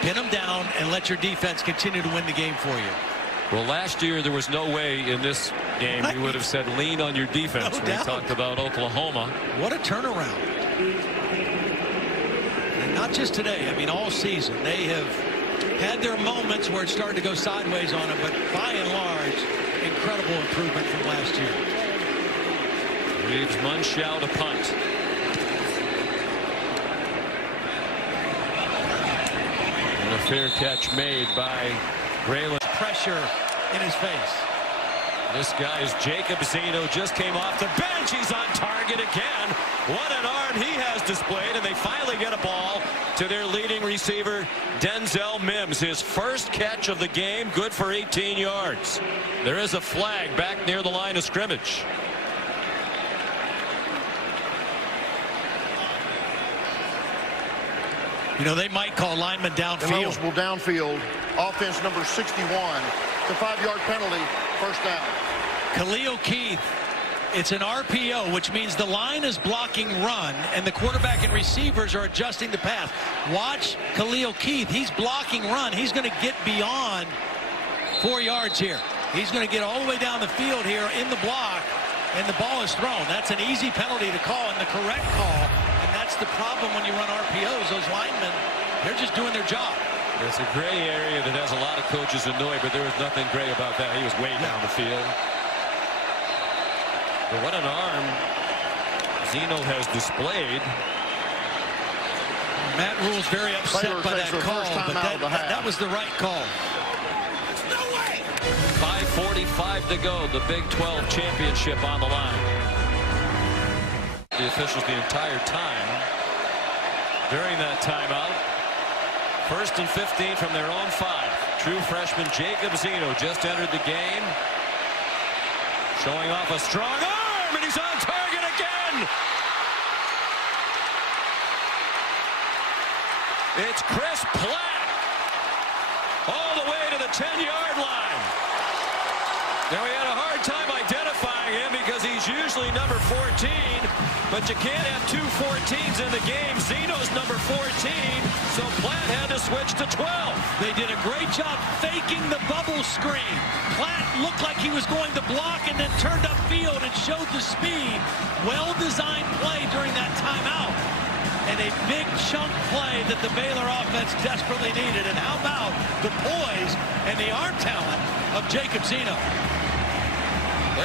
Pin them down and let your defense continue to win the game for you. Well, last year there was no way in this game we would have said lean on your defense. No we doubt. Talked about Oklahoma. What a turnaround. And not just today. I mean, all season. They have had their moments where it started to go sideways on them, but by and large, incredible improvement from last year. Reeves Munchau to punt. And a fair catch made by Braylon. Pressure in his face. This guy is Jacob Zeno, just came off the bench. He's on target again. What an arm he has displayed, and they finally get a ball to their leading receiver, Denzel Mims. His first catch of the game, good for 18 yards. There is a flag back near the line of scrimmage. You know, they might call linemen downfield. Eligible downfield. Offense number 61. The 5-yard penalty. First down. Khalil Keith. It's an RPO, which means the line is blocking run, and the quarterback and receivers are adjusting the pass. Watch Khalil Keith. He's blocking run. He's going to get beyond 4 yards here. He's going to get all the way down the field here in the block, and the ball is thrown. That's an easy penalty to call and the correct call, and that's the problem when you run RPOs. Those linemen, they're just doing their job. It's a gray area that has a lot of coaches annoyed, but there was nothing gray about that. He was way down the field. But what an arm Zeno has displayed. Matt Rule's very upset Baylor by that call, but that was the right call. 5:45 to go. The Big 12 championship on the line. The officials the entire time. During that timeout, 1st and 15 from their own 5. True freshman Jacob Zeno just entered the game. Showing off a strong arm, and he's on target again. It's Chris Platt. All the way to the 10-yard line. Now, we had a hard time identifying him because he's usually number 14, but you can't have 2 14s in the game. Zeno's number 14, so Platt had to switch to 12. They did a great job faking the bubble screen. Platt looked like he was going to block and then turned upfield and showed the speed. Well-designed play during that timeout. And a big chunk play that the Baylor offense desperately needed. And how about the poise and the arm talent of Jacob Zeno?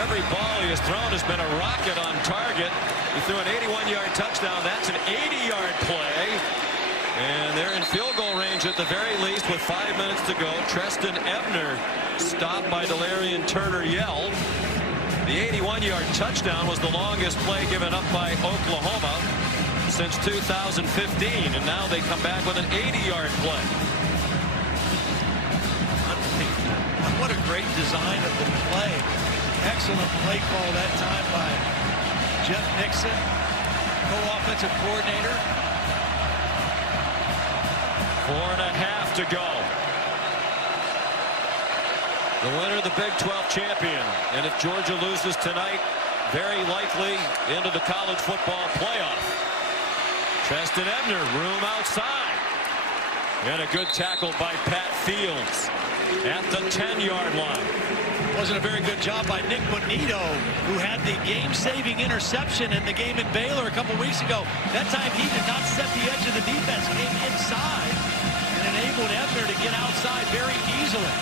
Every ball he has thrown has been a rocket on target. He threw an 81-yard touchdown. That's an 80-yard play. And they're in field goal range at the very least with 5 minutes to go. Treston Ebner stopped by Delarian Turner-Yell. The 81-yard touchdown was the longest play given up by Oklahoma since 2015, and now they come back with an 80-yard play. What a great design of the play. Excellent play call that time by Jeff Nixon, co-offensive coordinator. 4.5 to go. The winner of the Big 12 champion, and if Georgia loses tonight, very likely into the college football playoff. Treston Ebner, room outside. And a good tackle by Pat Fields at the 10-yard line. Wasn't a very good job by Nick Bonito, who had the game-saving interception in the game in Baylor a couple weeks ago. That time he did not set the edge of the defense, came inside and enabled Ebner to get outside very easily.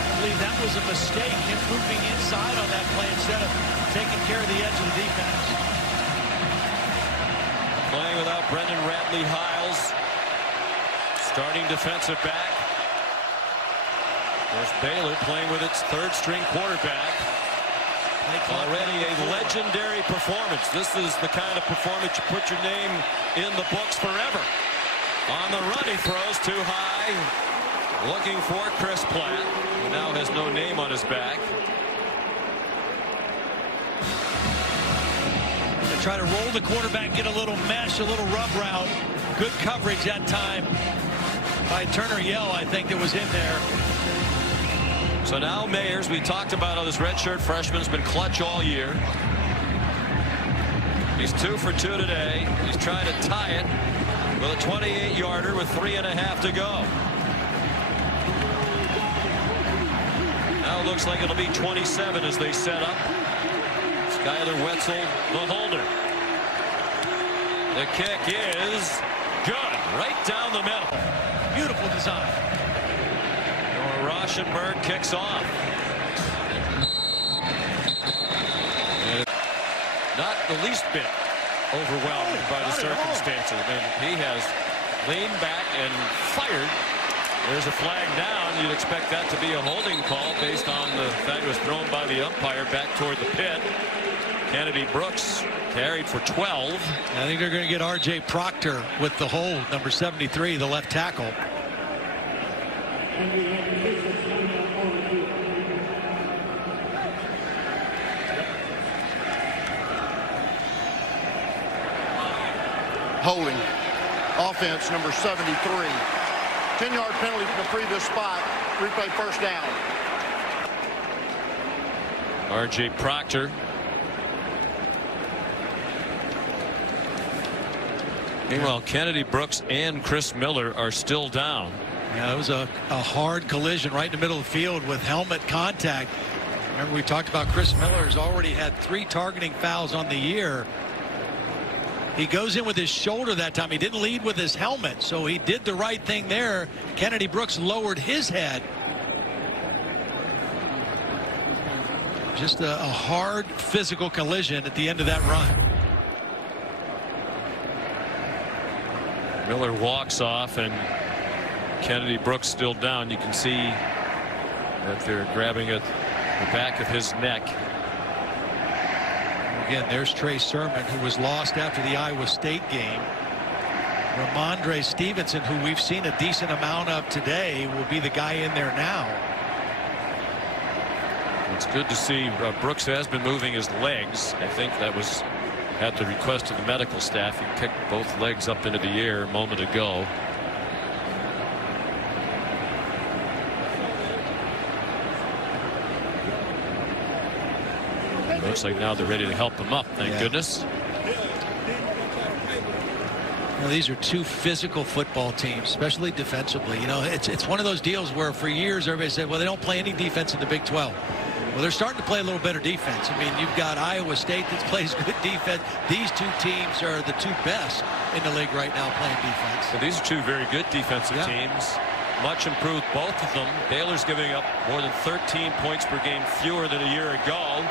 I believe that was a mistake, him moving inside on that play instead of taking care of the edge of the defense. Playing without Brendan Radley-Hiles, starting defensive back. There's Baylor playing with its 3rd-string quarterback. Already a legendary performance. This is the kind of performance you put your name in the books forever. On the run, he throws too high. looking for Chris Platt, who now has no name on his back. They try to roll the quarterback, get a little mesh, a little rub route. Good coverage that time by Turner Yell, I think, that was in there. So now Mayers, we talked about how this redshirt freshman has been clutch all year. He's 2 for 2 today. He's trying to tie it with a 28-yarder with 3.5 to go. Now it looks like it'll be 27 as they set up. Skyler Wetzel, the holder. The kick is good, right down the middle. Beautiful design. Rauschenberg kicks off. And not the least bit overwhelmed by the circumstances. I mean, he has leaned back and fired. There's a flag down. You'd expect that to be a holding call based on the fact it was thrown by the umpire back toward the pit. Kennedy Brooks carried for 12. I think they're going to get R.J. Proctor with the hold, number 73, the left tackle. Holding. Offense number 73. 10-yard penalty from the previous spot. Replay first down. R.J. Proctor. Meanwhile, Kennedy Brooks and Chris Miller are still down. Yeah, it was a hard collision right in the middle of the field with helmet contact. Remember, we talked about Chris Miller has already had 3 targeting fouls on the year. He goes in with his shoulder that time. He didn't lead with his helmet, so he did the right thing there. Kennedy Brooks lowered his head. Just a hard physical collision at the end of that run. Miller walks off, and Kennedy Brooks still down. You can see that they're grabbing at the back of his neck. Again, there's Trey Sermon, who was lost after the Iowa State game. Ramondre Stevenson, who we've seen a decent amount of today, will be the guy in there now. It's good to see Brooks has been moving his legs. I think that was at the request of the medical staff. He kicked both legs up into the air a moment ago. Looks like now they're ready to help him up. Thank goodness. Now, these are 2 physical football teams, especially defensively. You know, it's one of those deals where for years everybody said, well, they don't play any defense in the Big 12. Well, they're starting to play a little better defense. I mean, you've got Iowa State that plays good defense. These 2 teams are the 2 best in the league right now playing defense. So these are 2 very good defensive teams. Much improved, both of them. Baylor's giving up more than 13 points per game fewer than a year ago.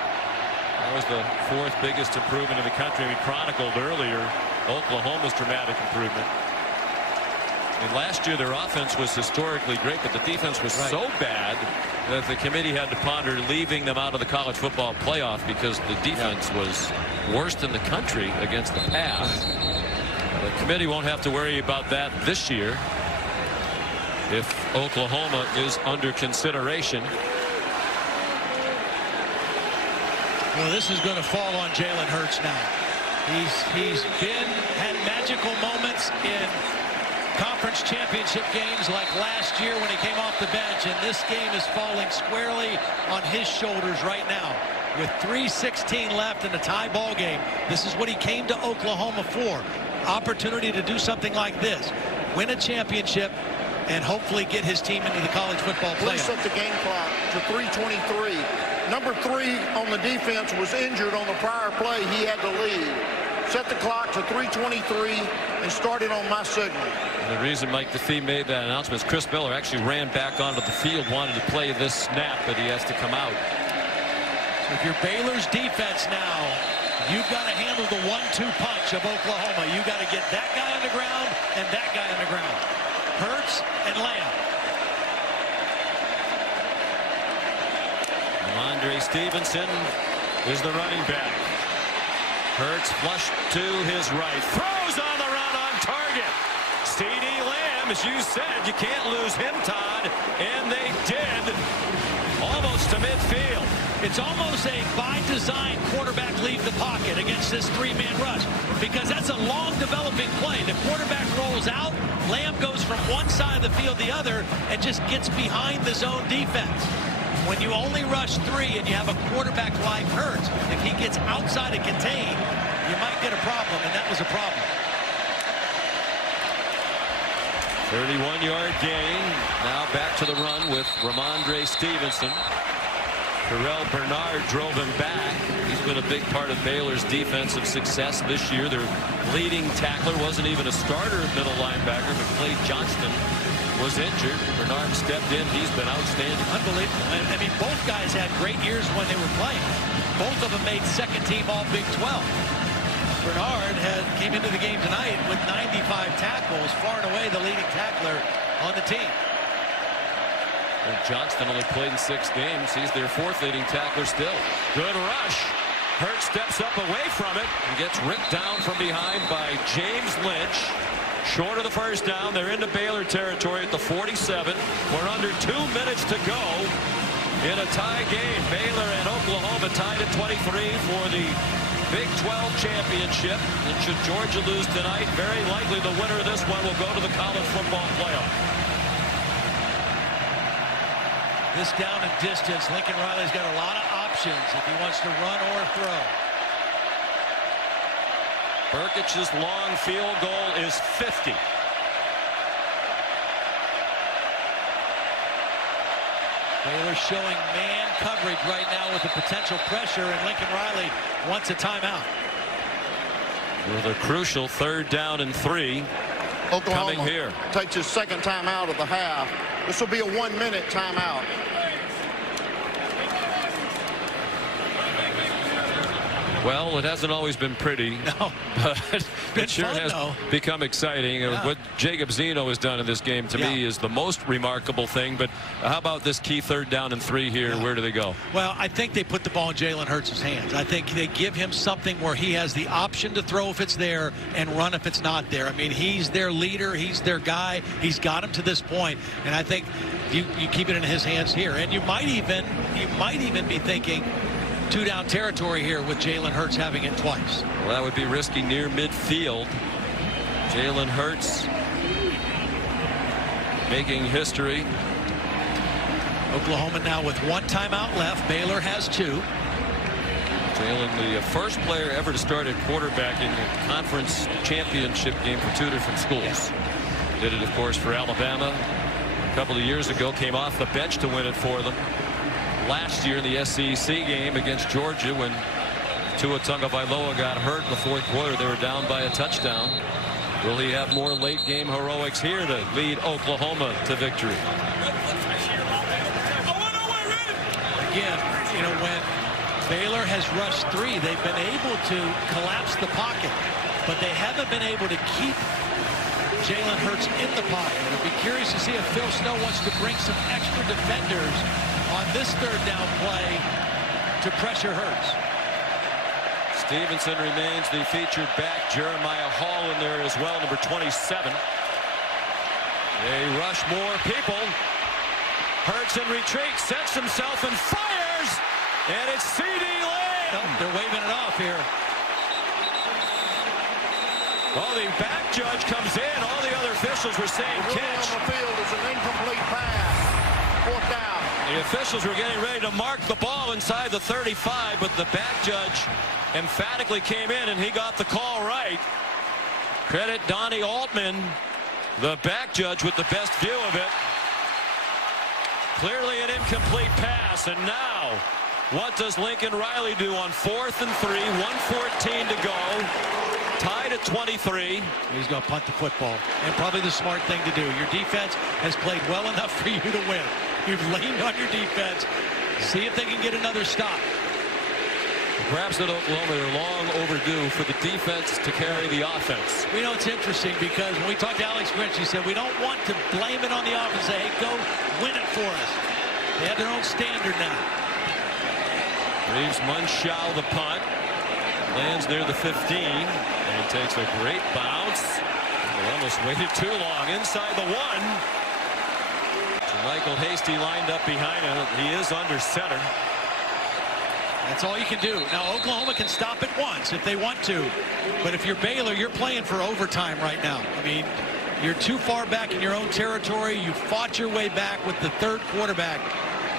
That was the 4th biggest improvement in the country. We chronicled earlier Oklahoma's dramatic improvement. And last year their offense was historically great, but the defense was so bad that the committee had to ponder leaving them out of the college football playoff because the defense was worst in the country against the pass. The committee won't have to worry about that this year if Oklahoma is under consideration. Well, this is going to fall on Jalen Hurts now. He's had magical moments in conference championship games like last year when he came off the bench, and this game is falling squarely on his shoulders right now. With 3:16 left in a tie ball game, this is what he came to Oklahoma for. Opportunity to do something like this. Win a championship and hopefully get his team into the college football playoff. Set the game clock to 3:23. Number 3 on the defense was injured on the prior play. He had to leave. Set the clock to 3:23 and started on my signal. And the reason Mike DeFee made that announcement is Chris Miller actually ran back onto the field, wanted to play this snap, but he has to come out. So if you're Baylor's defense now, you've got to handle the 1-2 punch of Oklahoma. You've got to get that guy on the ground and that guy on the ground. Hurts and Lamb. Ramondre Stevenson is the running back. Hurts flushed to his right. Throws on the run on target. CeeDee Lamb as you said, you can't lose him, Todd, and they did, almost to midfield. It's almost a by design quarterback leave the pocket against this three-man rush, because that's a long developing play. The quarterback rolls out, Lamb goes from one side of the field to the other and just gets behind the zone defense. When you only rush three and you have a quarterback like Hurts, if he gets outside and contained, you might get a problem, and that was a problem. 31-yard gain. Now back to the run with Ramondre Stevenson. Terrell Bernard drove him back. He's been a big part of Baylor's defensive success this year. Their leading tackler wasn't even a starter middle linebacker, but Clay Johnston was injured. Bernard stepped in. He's been outstanding. Unbelievable. I mean, both guys had great years when they were playing. Both of them made second team all Big 12. Bernard came into the game tonight with 95 tackles, far and away the leading tackler on the team. Well, Johnston only played in 6 games. He's their 4th leading tackler still. Good rush. Hurts steps up away from it and gets ripped down from behind by James Lynch. Short of the first down. They're into Baylor territory at the 47. We're under 2 minutes to go in a tie game. Baylor and Oklahoma tied at 23 for the Big 12 championship. And should Georgia lose tonight, very likely the winner of this one will go to the college football playoff. This down and distance, Lincoln Riley's got a lot of options if he wants to run or throw. Burkich's long field goal is 50. Baylor showing man coverage right now with the potential pressure, and Lincoln Riley wants a timeout. With a crucial 3rd down and 3. Oklahoma coming here. Takes his second timeout of the half. This will be a 1-minute timeout. Well, it hasn't always been pretty. No. But it sure fun, has though. become exciting. Yeah. What Jacob Zeno has done in this game, to me, is the most remarkable thing. But how about this key 3rd down and 3 here? Yeah. Where do they go? Well, I think they put the ball in Jalen Hurts' hands. I think they give him something where he has the option to throw if it's there and run if it's not there. I mean, he's their leader. He's their guy. He's got him to this point. And I think you keep it in his hands here. And you might even be thinking 2-down territory here with Jalen Hurts having it twice. Well, that would be risky near midfield. Jalen Hurts making history. Oklahoma now with 1 timeout left. Baylor has 2. Jalen, the first player ever to start at quarterback in a conference championship game for 2 different schools. Yes. Did it, of course, for Alabama. A couple of years ago, came off the bench to win it for them. Last year in the SEC game against Georgia, when Tua Tagovailoa got hurt in the 4th quarter, they were down by a touchdown. Will he have more late game heroics here to lead Oklahoma to victory? Again, you know, when Baylor has rushed 3, they've been able to collapse the pocket, but they haven't been able to keep Jalen Hurts in the pocket. I'd be curious to see if Phil Snow wants to bring some extra defenders on this 3rd down play to pressure Hurts. Stevenson remains the featured back. Jeremiah Hall in there as well, number 27. They rush more people. Hurts in retreat, sets himself and fires, and it's C.D. Lamb. Oh, they're waving it off here. Well, the back judge comes in. All the other officials were saying catch. On the field is an incomplete pass. 4th down. The officials were getting ready to mark the ball inside the 35, but the back judge emphatically came in and he got the call right. Credit Donnie Altman, the back judge, with the best view of it. Clearly an incomplete pass, and now what does Lincoln Riley do on 4th and 3, 1:14 to go, tied at 23. He's going to punt the football, and probably the smart thing to do. Your defense has played well enough for you to win. You've leaned on your defense. See if they can get another stop. Perhaps at Oklahoma, they're long overdue for the defense to carry the offense. You know, it's interesting because when we talked to Alex Grinch, he said we don't want to blame it on the offense. Say, hey, go win it for us. They have their own standard now. Reeves Munshaw the punt. Lands near the 15 and takes a great bounce. They almost waited too long. Inside the one. Michael Hasty lined up behind him. He is under center. That's all you can do. Now, Oklahoma can stop it once if they want to. But if you're Baylor, you're playing for overtime right now. I mean, you're too far back in your own territory. You fought your way back with the third quarterback.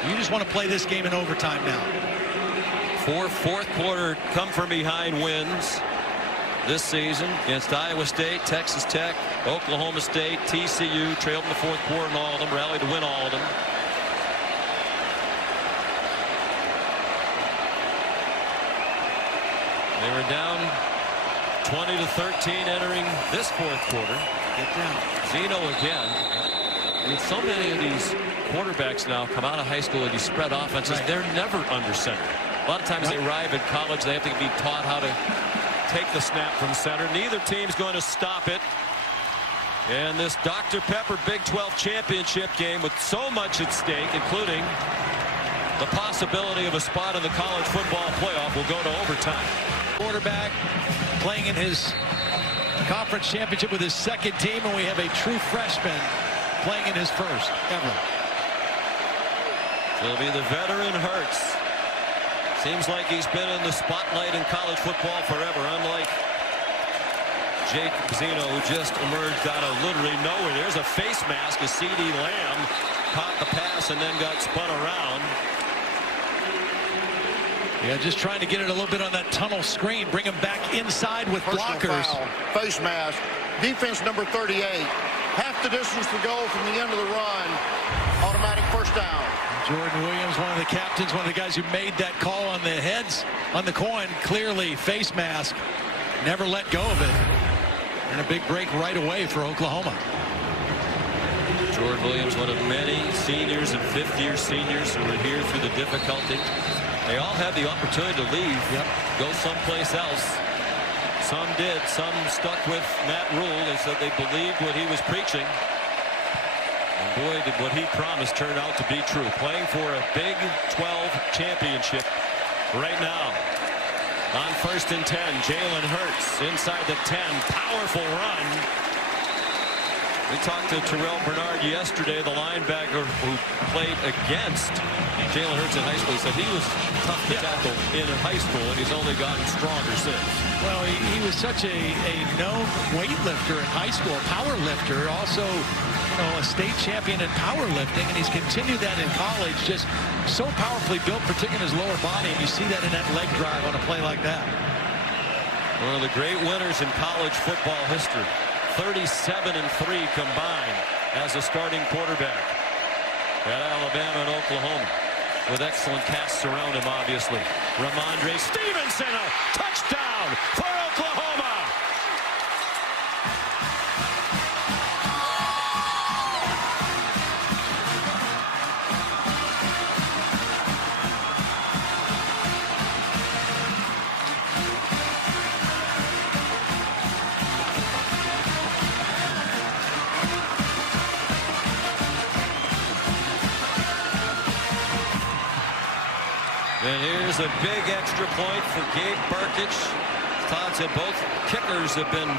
You just want to play this game in overtime now. 4 fourth quarter come from behind wins this season against Iowa State, Texas Tech, Oklahoma State, TCU, trailed in the fourth quarter in all of them, rallied to win all of them. They were down 20-13 entering this fourth quarter. Get down. Zeno again. I mean, so many of these quarterbacks now come out of high school with these spread offenses. Right. They're never under center. A lot of times they arrive in college, they have to be taught how to take the snap from center. Neither team's going to stop it. And this Dr. Pepper Big 12 championship game with so much at stake, including the possibility of a spot in the college football playoff, will go to overtime. Quarterback playing in his conference championship with his second team, and we have a true freshman playing in his first ever. It'll be the veteran Hurts. Seems like he's been in the spotlight in college football forever, unlike Jake Zeno, who just emerged out of literally nowhere. There's a face mask as C.D. Lamb caught the pass and then got spun around. Yeah, just trying to get it a little bit on that tunnel screen, bring him back inside with blockers. Foul, face mask, defense number 38. Half the distance to go from the end of the run. Automatic first down. Jordan Williams, one of the captains, one of the guys who made that call on the heads on the coin. Clearly face mask. Never let go of it. And a big break right away for Oklahoma. Jordan Williams, one of many seniors and fifth-year seniors who were here through the difficulty. They all had the opportunity to leave, go someplace else. Some did. Some stuck with Matt Rule. They said they believed what he was preaching. And boy, did what he promised turn out to be true. Playing for a Big 12 championship right now. On 1st and 10, Jalen Hurts inside the 10. Powerful run. We talked to Terrell Bernard yesterday, the linebacker who played against Jalen Hurts in high school. He said he was tough to tackle in high school, and he's only gotten stronger since. Well, he was such a known weightlifter in high school, power lifter, also a state champion in powerlifting, and he's continued that in college. Just so powerfully built, particularly in his lower body, and you see that in that leg drive on a play like that. One of the great winners in college football history. 37-3 combined as a starting quarterback at Alabama and Oklahoma, with excellent casts around him, obviously. Ramondre Stevenson, a touchdown for Oklahoma. And here's a big extra point for Gabe Burkich. Todd said both kickers have been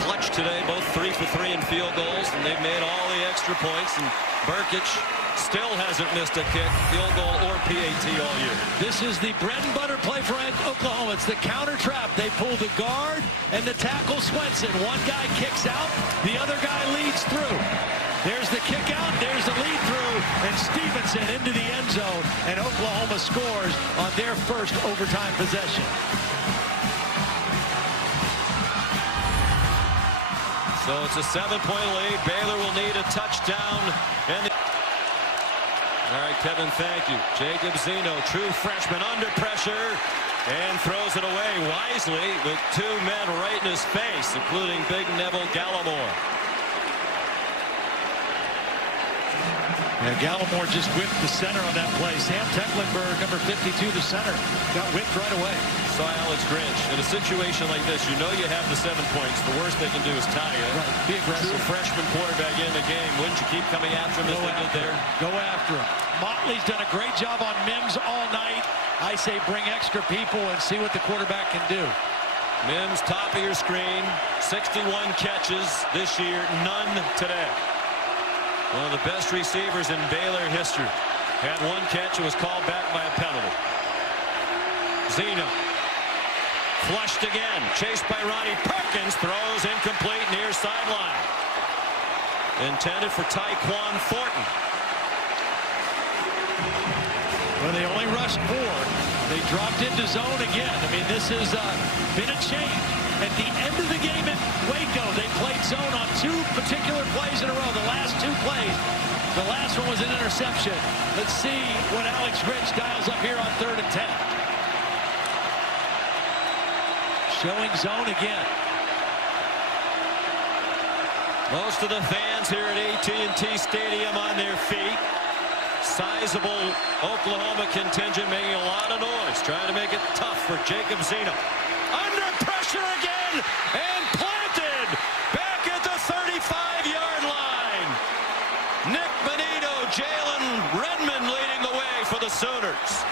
clutch today, both 3 for 3 in field goals, and they've made all the extra points. And Burkich still hasn't missed a kick, field goal or PAT all year. This is the bread and butter play for Oklahoma. It's the counter trap. They pull the guard and the tackle Swenson. One guy kicks out, the other guy leads through. There's the kick out, there's the lead through, and Stevenson into the end zone, and Oklahoma scores on their first overtime possession. So it's a 7-point lead. Baylor will need a touchdown. All right, Kevin, thank you. Jacob Zeno, true freshman, under pressure, and throws it away wisely with 2 men right in his face, including big Neville Gallimore. Yeah, Gallimore just whipped the center on that play. Sam Tecklenburg, number 52, the center, got whipped right away. So Alex Grinch, in a situation like this, you know you have the 7 points. The worst they can do is tie you. Right, be aggressive. True freshman quarterback in the game. Wouldn't you keep coming after him as they did there? Go after him. Motley's done a great job on Mims all night. I say bring extra people and see what the quarterback can do. Mims, top of your screen, 61 catches this year, none today. One of the best receivers in Baylor history. Had one catch, it was called back by a penalty. Zeno flushed again, chased by Ronnie Perkins, throws incomplete near sideline. Intended for Tyquan Thornton. Well, they only rushed 4. They dropped into zone again. I mean, this has been a change. At the end of the game in Waco, they played zone on 2 particular plays in a row. The last 2 plays. The last one was an interception. Let's see what Alex Rich dials up here on 3rd and 10. Showing zone again. Most of the fans here at AT&T Stadium on their feet. Sizable Oklahoma contingent making a lot of noise, trying to make it tough for Jacob Zeno. Under pressure again and planted back at the 35-yard line. Nick Benito, Jalen Redmond leading the way for the Sooners.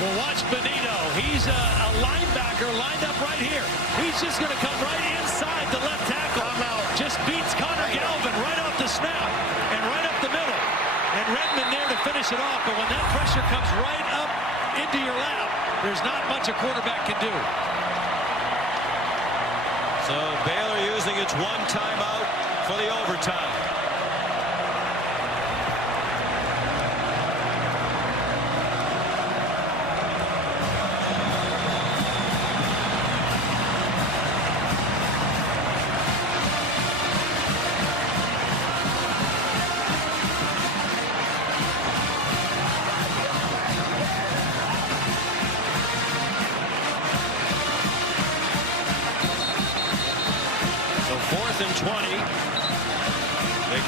Well, watch Benito. He's a linebacker lined up right here. He's just going to come right inside the left tackle. Just beats Connor Galvin right off the snap and right up the middle. And Redmond there to finish it off. But when that pressure comes right up into your lap, there's not much a quarterback can do. So Baylor using its 1 timeout for the overtime.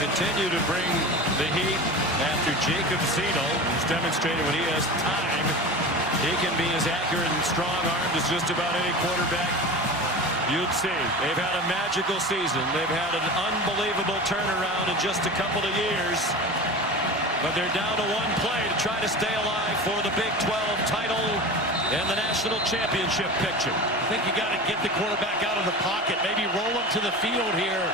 Continue to bring the heat after Jacob Zeno, who's demonstrated when he has time, he can be as accurate and strong-armed as just about any quarterback you'd see. They've had a magical season. They've had an unbelievable turnaround in just a couple of years. But they're down to 1 play to try to stay alive for the Big 12 title and the national championship picture. I think you got to get the quarterback out of the pocket, maybe roll him to the field here.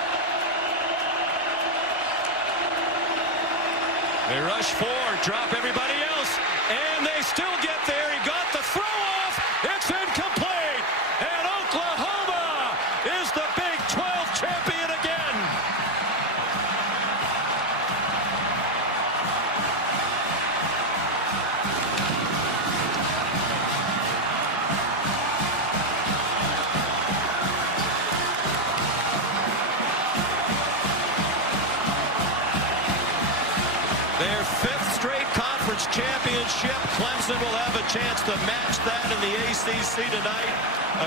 They rush 4, drop everybody else, and they still get there. He got the throw off. It's incomplete. And Oklahoma is the Big 12 champion again. Their 5th straight conference championship. Clemson will have a chance to match that in the ACC tonight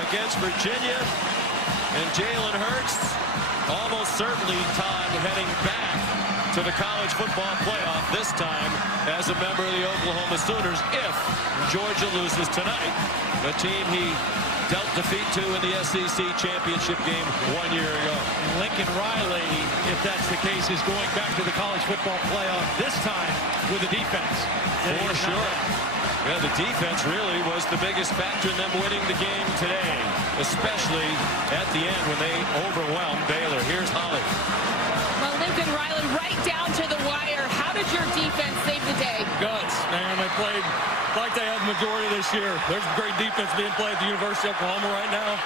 against Virginia. And Jalen Hurts almost certainly, Todd, heading back to the college football playoff, this time as a member of the Oklahoma Sooners if Georgia loses tonight. The team he dealt defeat to in the SEC championship game 1 year ago. Lincoln Riley, if that's the case, is going back to the college football playoff, this time with a defense. For sure. Yeah, the defense really was the biggest factor in them winning the game today, especially at the end when they overwhelmed Baylor. Here's Holly. Well, Lincoln Riley right down to the wire. How did your defense save the day? Guts, man. They played like they have the majority this year. There's great defense being played at the University of Oklahoma right now.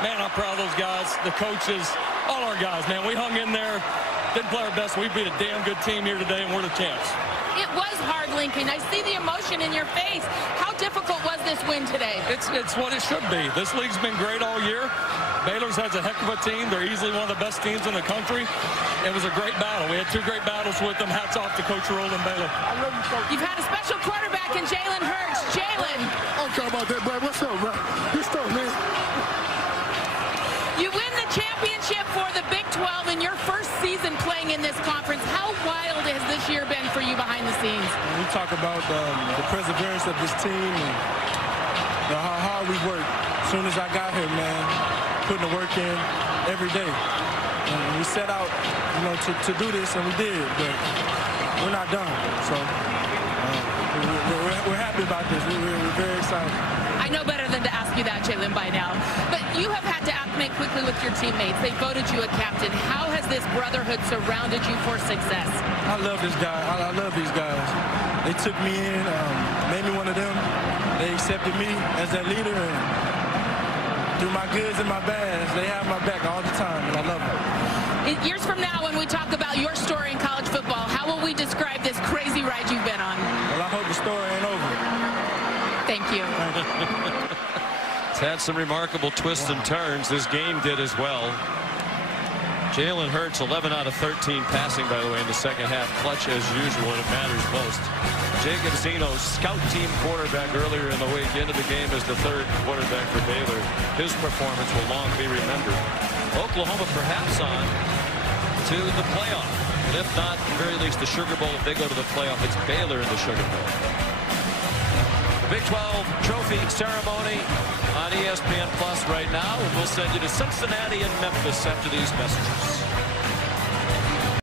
Man, I'm proud of those guys, the coaches, all our guys, man. We hung in there, didn't play our best. We beat a damn good team here today, and we're the champs. It was hard, Lincoln. I see the emotion in your face. How difficult was this win today? It's what it should be. This league's been great all year. Baylor's has a heck of a team. They're easily one of the best teams in the country. It was a great battle. We had 2 great battles with them. Hats off to Coach Roland Baylor. You've had a special quarterback in Jalen Hurts. Jalen. I don't care about that, bro. What's up, bro? Good stuff, man. You win the championship for the Big 12 in your first season playing in this conference. How wild has this year been for you behind the scenes? We talk about the perseverance of this team and how hard we work. As soon as I got here, man, putting the work in every day. And we set out, you know, to do this, and we did, but we're not done. So we're happy about this. We're very excited. I know better than to ask you that, Jalen, by now. But closely with your teammates. They voted you a captain. How has this brotherhood surrounded you for success? I love this guy. I love these guys. They took me in, made me one of them. They accepted me as their leader, and through my goods and my bads, they have my back all the time, and I love them. Years from now, when we talk about your story in college football, how will we describe this crazy ride you've been on? Well, I hope the story ain't over. Thank you. It's had some remarkable twists and turns. This game did as well. Jalen Hurts, 11 out of 13 passing, by the way, in the second half. Clutch as usual, and it matters most. Jacob Zeno, scout team quarterback earlier in the week, into the game as the third quarterback for Baylor. His performance will long be remembered. Oklahoma perhaps on to the playoff. But if not, at the very least, the Sugar Bowl. If they go to the playoff, it's Baylor in the Sugar Bowl. The Big 12 trophy ceremony on ESPN Plus right now, and we'll send you to Cincinnati and Memphis after these messages.